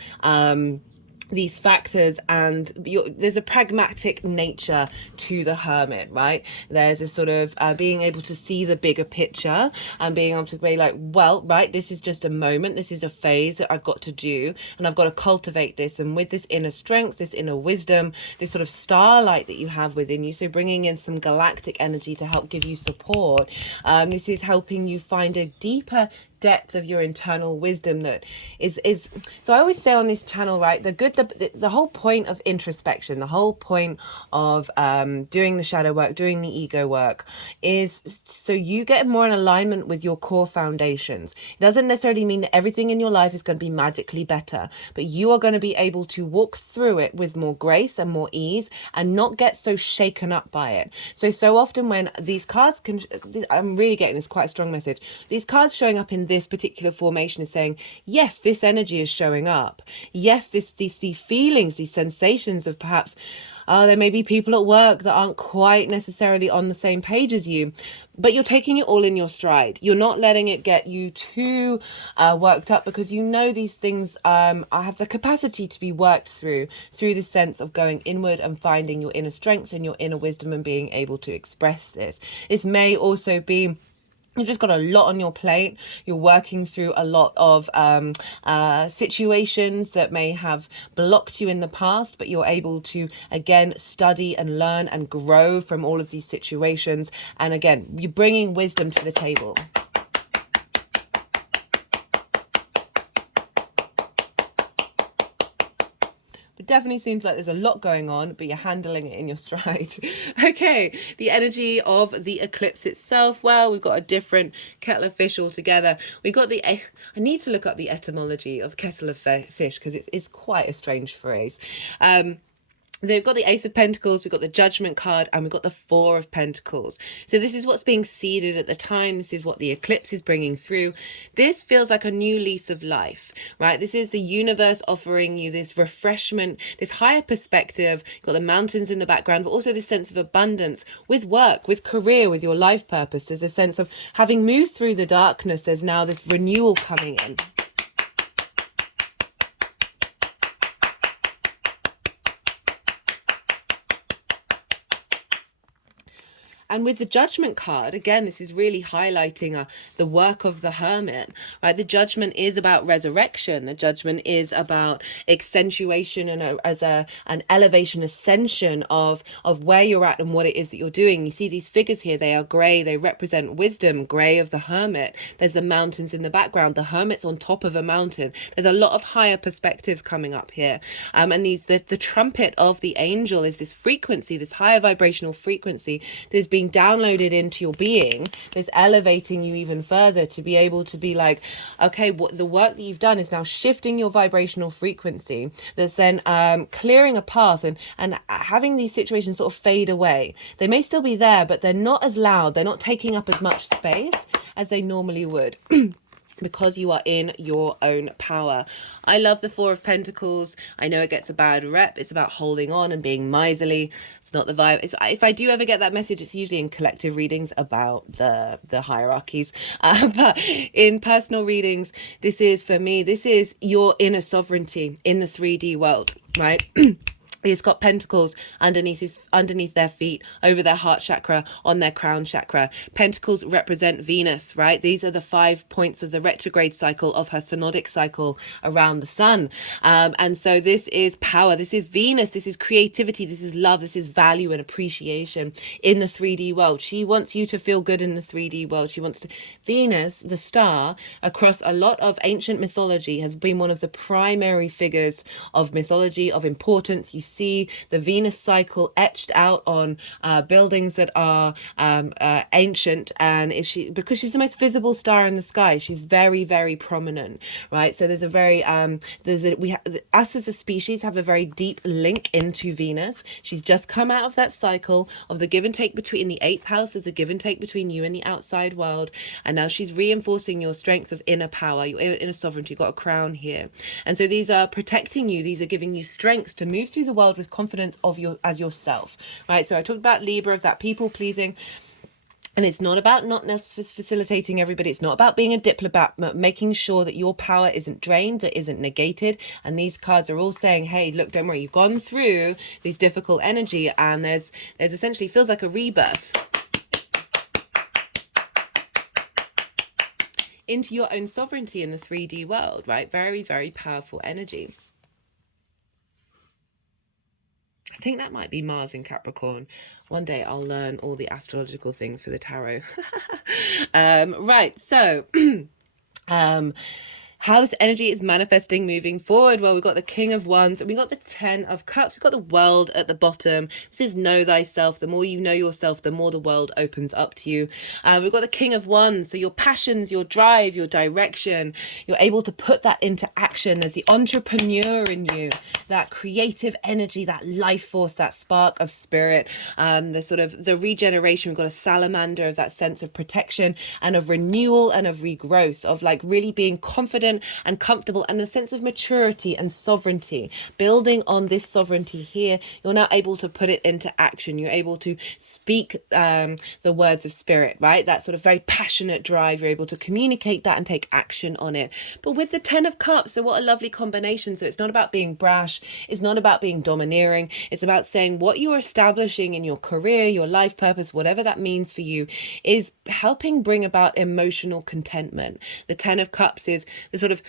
these factors, and there's a pragmatic nature to the Hermit, right? There's a sort of being able to see the bigger picture and being able to be like, well, right, this is just a moment, this is a phase that I've got to do, and I've got to cultivate this. And with this inner strength, this inner wisdom, this sort of starlight that you have within you, so bringing in some galactic energy to help give you support, this is helping you find a deeper depth of your internal wisdom that is so I always say on this channel, right, the whole point of introspection, the whole point of doing the shadow work, doing the ego work, is so you get more in alignment with your core foundations. It doesn't necessarily mean that everything in your life is going to be magically better, but you are going to be able to walk through it with more grace and more ease and not get so shaken up by it. So often when these cards I'm really getting this quite a strong message, these cards showing up in this particular formation is saying, yes, this energy is showing up. Yes, these feelings, these sensations of perhaps, there may be people at work that aren't quite necessarily on the same page as you, but you're taking it all in your stride. You're not letting it get you too worked up, because you know these things have the capacity to be worked through the sense of going inward and finding your inner strength and your inner wisdom and being able to express this. This may also be you've just got a lot on your plate. You're working through a lot of situations that may have blocked you in the past, but you're able to, again, study and learn and grow from all of these situations. And again, you're bringing wisdom to the table. Definitely seems like there's a lot going on, but you're handling it in your stride. Okay, the energy of the eclipse itself. Well, we've got a different kettle of fish altogether. We got I need to look up the etymology of kettle of fish, because it's quite a strange phrase. They've got the Ace of Pentacles, we've got the Judgment card, and we've got the Four of Pentacles. So this is what's being seeded at the time. This is what the eclipse is bringing through. This feels like a new lease of life, right? This is the universe offering you this refreshment, this higher perspective. You've got the mountains in the background, but also this sense of abundance with work, with career, with your life purpose. There's a sense of having moved through the darkness, there's now this renewal coming in. And with the Judgment card, again, this is really highlighting the work of the Hermit, right? The Judgment is about resurrection. The Judgment is about accentuation and an elevation, ascension of where you're at and what it is that you're doing. You see these figures here, they are grey. They represent wisdom, grey of the Hermit. There's the mountains in the background. The Hermit's on top of a mountain. There's a lot of higher perspectives coming up here. And the trumpet of the angel is this frequency, this higher vibrational frequency that's being downloaded into your being, that's elevating you even further to be able to be like, okay, what the work that you've done is now shifting your vibrational frequency, that's then clearing a path and having these situations sort of fade away. They may still be there, but they're not as loud, they're not taking up as much space as they normally would. because you are in your own power. I love the Four of Pentacles. I know it gets a bad rep. It's about holding on and being miserly. It's not the vibe. If I do ever get that message, it's usually in collective readings about the hierarchies. But in personal readings, this is, for me, this is your inner sovereignty in the 3D world, right? He's got pentacles underneath their feet, over their heart chakra, on their crown chakra. Pentacles represent Venus, right? These are the 5 points of the retrograde cycle of her synodic cycle around the sun. And so this is power. This is Venus. This is creativity. This is love. This is value and appreciation in the 3D world. She wants you to feel good in the 3D world. She wants to... Venus, the star, across a lot of ancient mythology, has been one of the primary figures of mythology, of importance. You see the Venus cycle etched out on buildings that are ancient, and because she's the most visible star in the sky, she's very, very prominent, right? So there's a very us as a species have a very deep link into Venus. She's just come out of that cycle of the give and take between the 8th house, of the give and take between you and the outside world, and now she's reinforcing your strength of inner power, your inner sovereignty. You've got a crown here, and so these are protecting you. These are giving you strength to move through the world with confidence of as yourself, right? So I talked about Libra, of that people pleasing. And it's not about not facilitating everybody. It's not about being a diplomat, but making sure that your power isn't drained, that isn't negated. And these cards are all saying, hey, look, don't worry, you've gone through these difficult energy, and there's essentially, feels like a rebirth into your own sovereignty in the 3D world, right? Very, very powerful energy. I think that might be Mars in Capricorn. One day I'll learn all the astrological things for the tarot. Right, so how this energy is manifesting moving forward. Well, we've got the King of Wands and we've got the 10 of Cups. We've got the World at the bottom. This is know thyself. The more you know yourself, the more the world opens up to you. We've got the King of Wands. So your passions, your drive, your direction, you're able to put that into action. There's the entrepreneur in you, that creative energy, that life force, that spark of spirit, the sort of the regeneration. We've got a salamander, of that sense of protection and of renewal and of regrowth, of like really being confident and comfortable, and a sense of maturity and sovereignty. Building on this sovereignty here, you're now able to put it into action. You're able to speak the words of spirit, right? That sort of very passionate drive. You're able to communicate that and take action on it. But with the 10 of Cups, so what a lovely combination. So it's not about being brash. It's not about being domineering. It's about saying what you're establishing in your career, your life purpose, whatever that means for you, is helping bring about emotional contentment. The 10 of Cups is the sort of,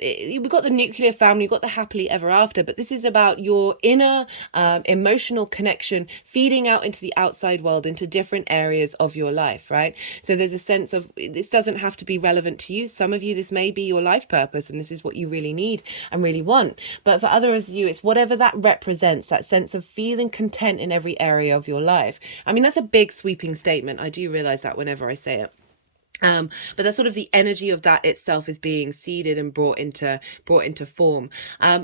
we've got the nuclear family, we've got the happily ever after, but this is about your inner emotional connection feeding out into the outside world, into different areas of your life, right? So there's a sense of, this doesn't have to be relevant to you. Some of you, this may be your life purpose and this is what you really need and really want. But for others of you, it's whatever that represents, that sense of feeling content in every area of your life. I mean, that's a big sweeping statement. I do realize that whenever I say it. But that's sort of the energy of that itself is being seeded and brought into form.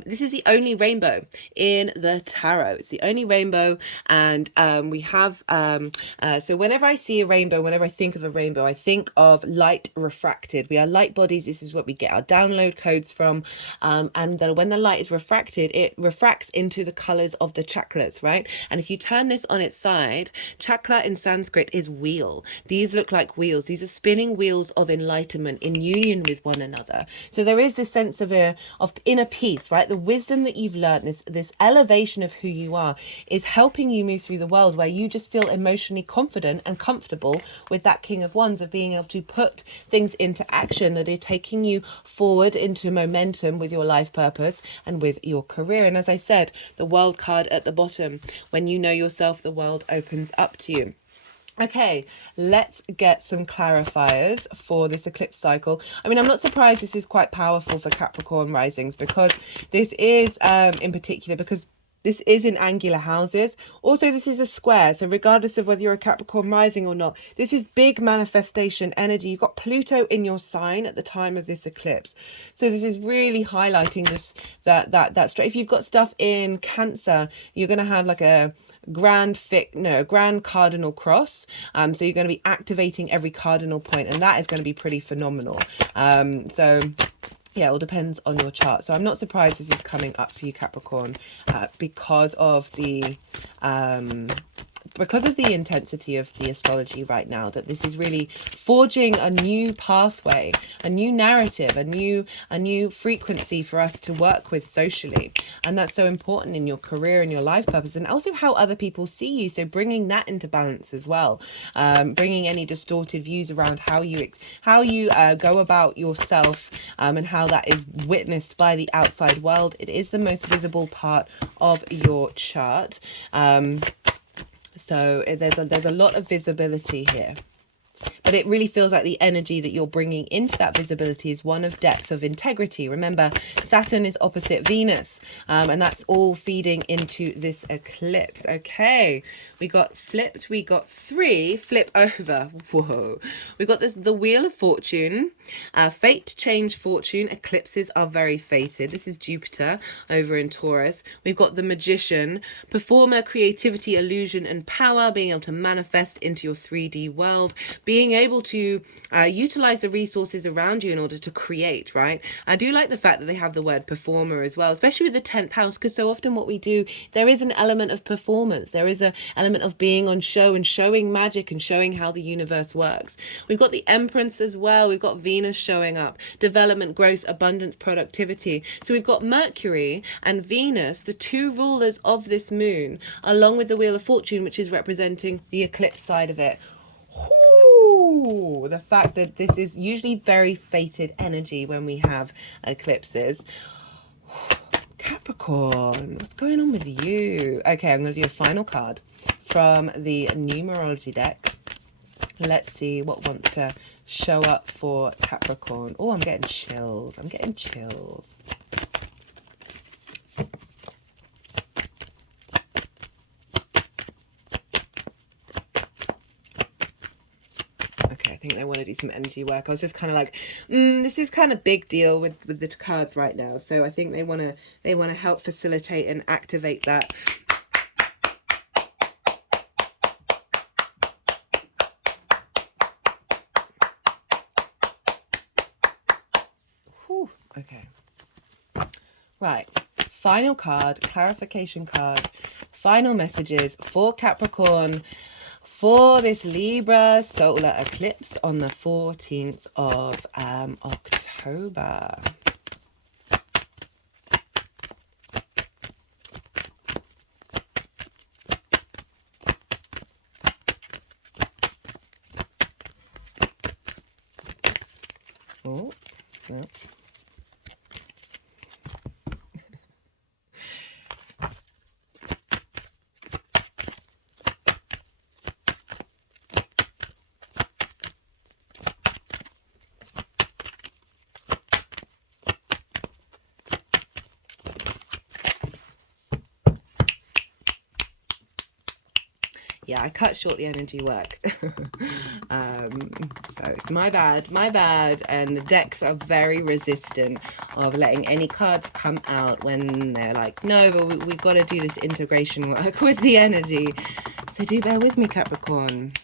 This is the only rainbow in the tarot. It's the only rainbow, and we have so whenever I see a rainbow, whenever I think of a rainbow, I think of light refracted. We are light bodies. This is what we get our download codes from, and then when the light is refracted, it refracts into the colors of the chakras, right? And if you turn this on its side, chakra in Sanskrit is wheel. These look like wheels. These are spinning wheels of enlightenment in union with one another. So there is this sense of inner peace, right? The wisdom that you've learned, this elevation of who you are, is helping you move through the world where you just feel emotionally confident and comfortable with that King of Wands, of being able to put things into action that are taking you forward into momentum with your life purpose and with your career. And as I said, the World card at the bottom, when you know yourself, the world opens up to you. Okay, let's get some clarifiers for this eclipse cycle. I mean, I'm not surprised this is quite powerful for Capricorn risings, because this is in particular, because This is in angular houses. Also, this is a square. So regardless of whether you're a Capricorn rising or not, this is big manifestation energy. You've got Pluto in your sign at the time of this eclipse. So this is really highlighting this, that if you've got stuff in Cancer, you're going to have like a grand cardinal cross. So you're going to be activating every cardinal point, and that is going to be pretty phenomenal. So yeah, it all depends on your chart. So I'm not surprised this is coming up for you, Capricorn, because of the intensity of the astrology right now, that this is really forging a new pathway, a new narrative, a new frequency for us to work with socially. And that's so important in your career and your life purpose, and also how other people see you. So bringing that into balance as well, bringing any distorted views around how you go about yourself, and how that is witnessed by the outside world. It is the most visible part of your chart. So there's a lot of visibility here. But it really feels like the energy that you're bringing into that visibility is one of depth, of integrity. Remember, Saturn is opposite Venus, and that's all feeding into this eclipse. Okay, we got flipped. We got 3 flip over. Whoa. We got the Wheel of Fortune, fate, change, fortune. Eclipses are very fated. This is Jupiter over in Taurus. We've got the Magician, performer, creativity, illusion, and power, being able to manifest into your 3D world, being able to utilize the resources around you in order to create, right? I do like the fact that they have the word performer as well, especially with the 10th house, because so often what we do, there is an element of performance. There is an element of being on show and showing magic and showing how the universe works. We've got the Empress as well. We've got Venus showing up, development, growth, abundance, productivity. So we've got Mercury and Venus, the 2 rulers of this moon, along with the Wheel of Fortune, which is representing the eclipse side of it. Ooh, the fact that this is usually very fated energy when we have eclipses. Capricorn, what's going on with you? Okay, I'm going to do a final card from the numerology deck. Let's see what wants to show up for Capricorn. Oh, I'm getting chills. I'm getting chills. I think they want to do some energy work. I was just kind of like, this is kind of big deal with the cards right now. So I think they want to help facilitate and activate that. Whew, okay. Right. Final card, clarification card, final messages for Capricorn for this Libra solar eclipse on the 14th of October. Oh, no. Yeah, I cut short the energy work. So it's my bad. And the decks are very resistant of letting any cards come out when they're like, no, but we've got to do this integration work with the energy. So do bear with me, Capricorn.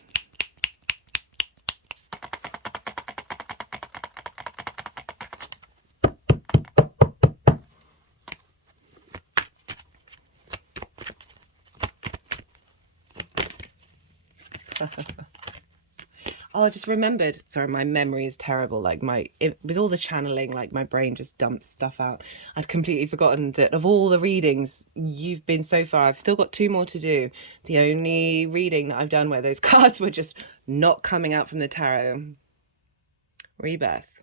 Oh, I just remembered. Sorry, my memory is terrible. Like with all the channeling, like my brain just dumps stuff out. I'd completely forgotten that of all the readings you've been so far, I've still got 2 more to do. The only reading that I've done where those cards were just not coming out from the tarot. Rebirth.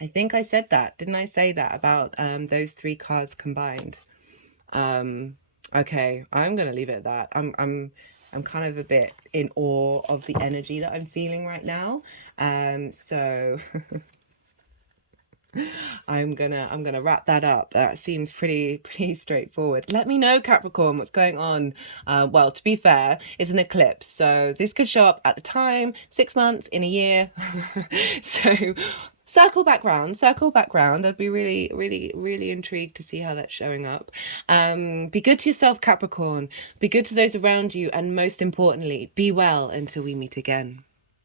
I think I said that. Didn't I say that about those 3 cards combined? Okay, I'm gonna leave it at that. I'm kind of a bit in awe of the energy that I'm feeling right now. So I'm gonna wrap that up. That seems pretty straightforward. Let me know, Capricorn, what's going on. Well, to be fair, it's an eclipse, so this could show up at the time, 6 months, in a year. So circle back round. I'd be really intrigued to see how that's showing up. Be good to yourself, Capricorn. Be good to those around you, and most importantly, be well until we meet again.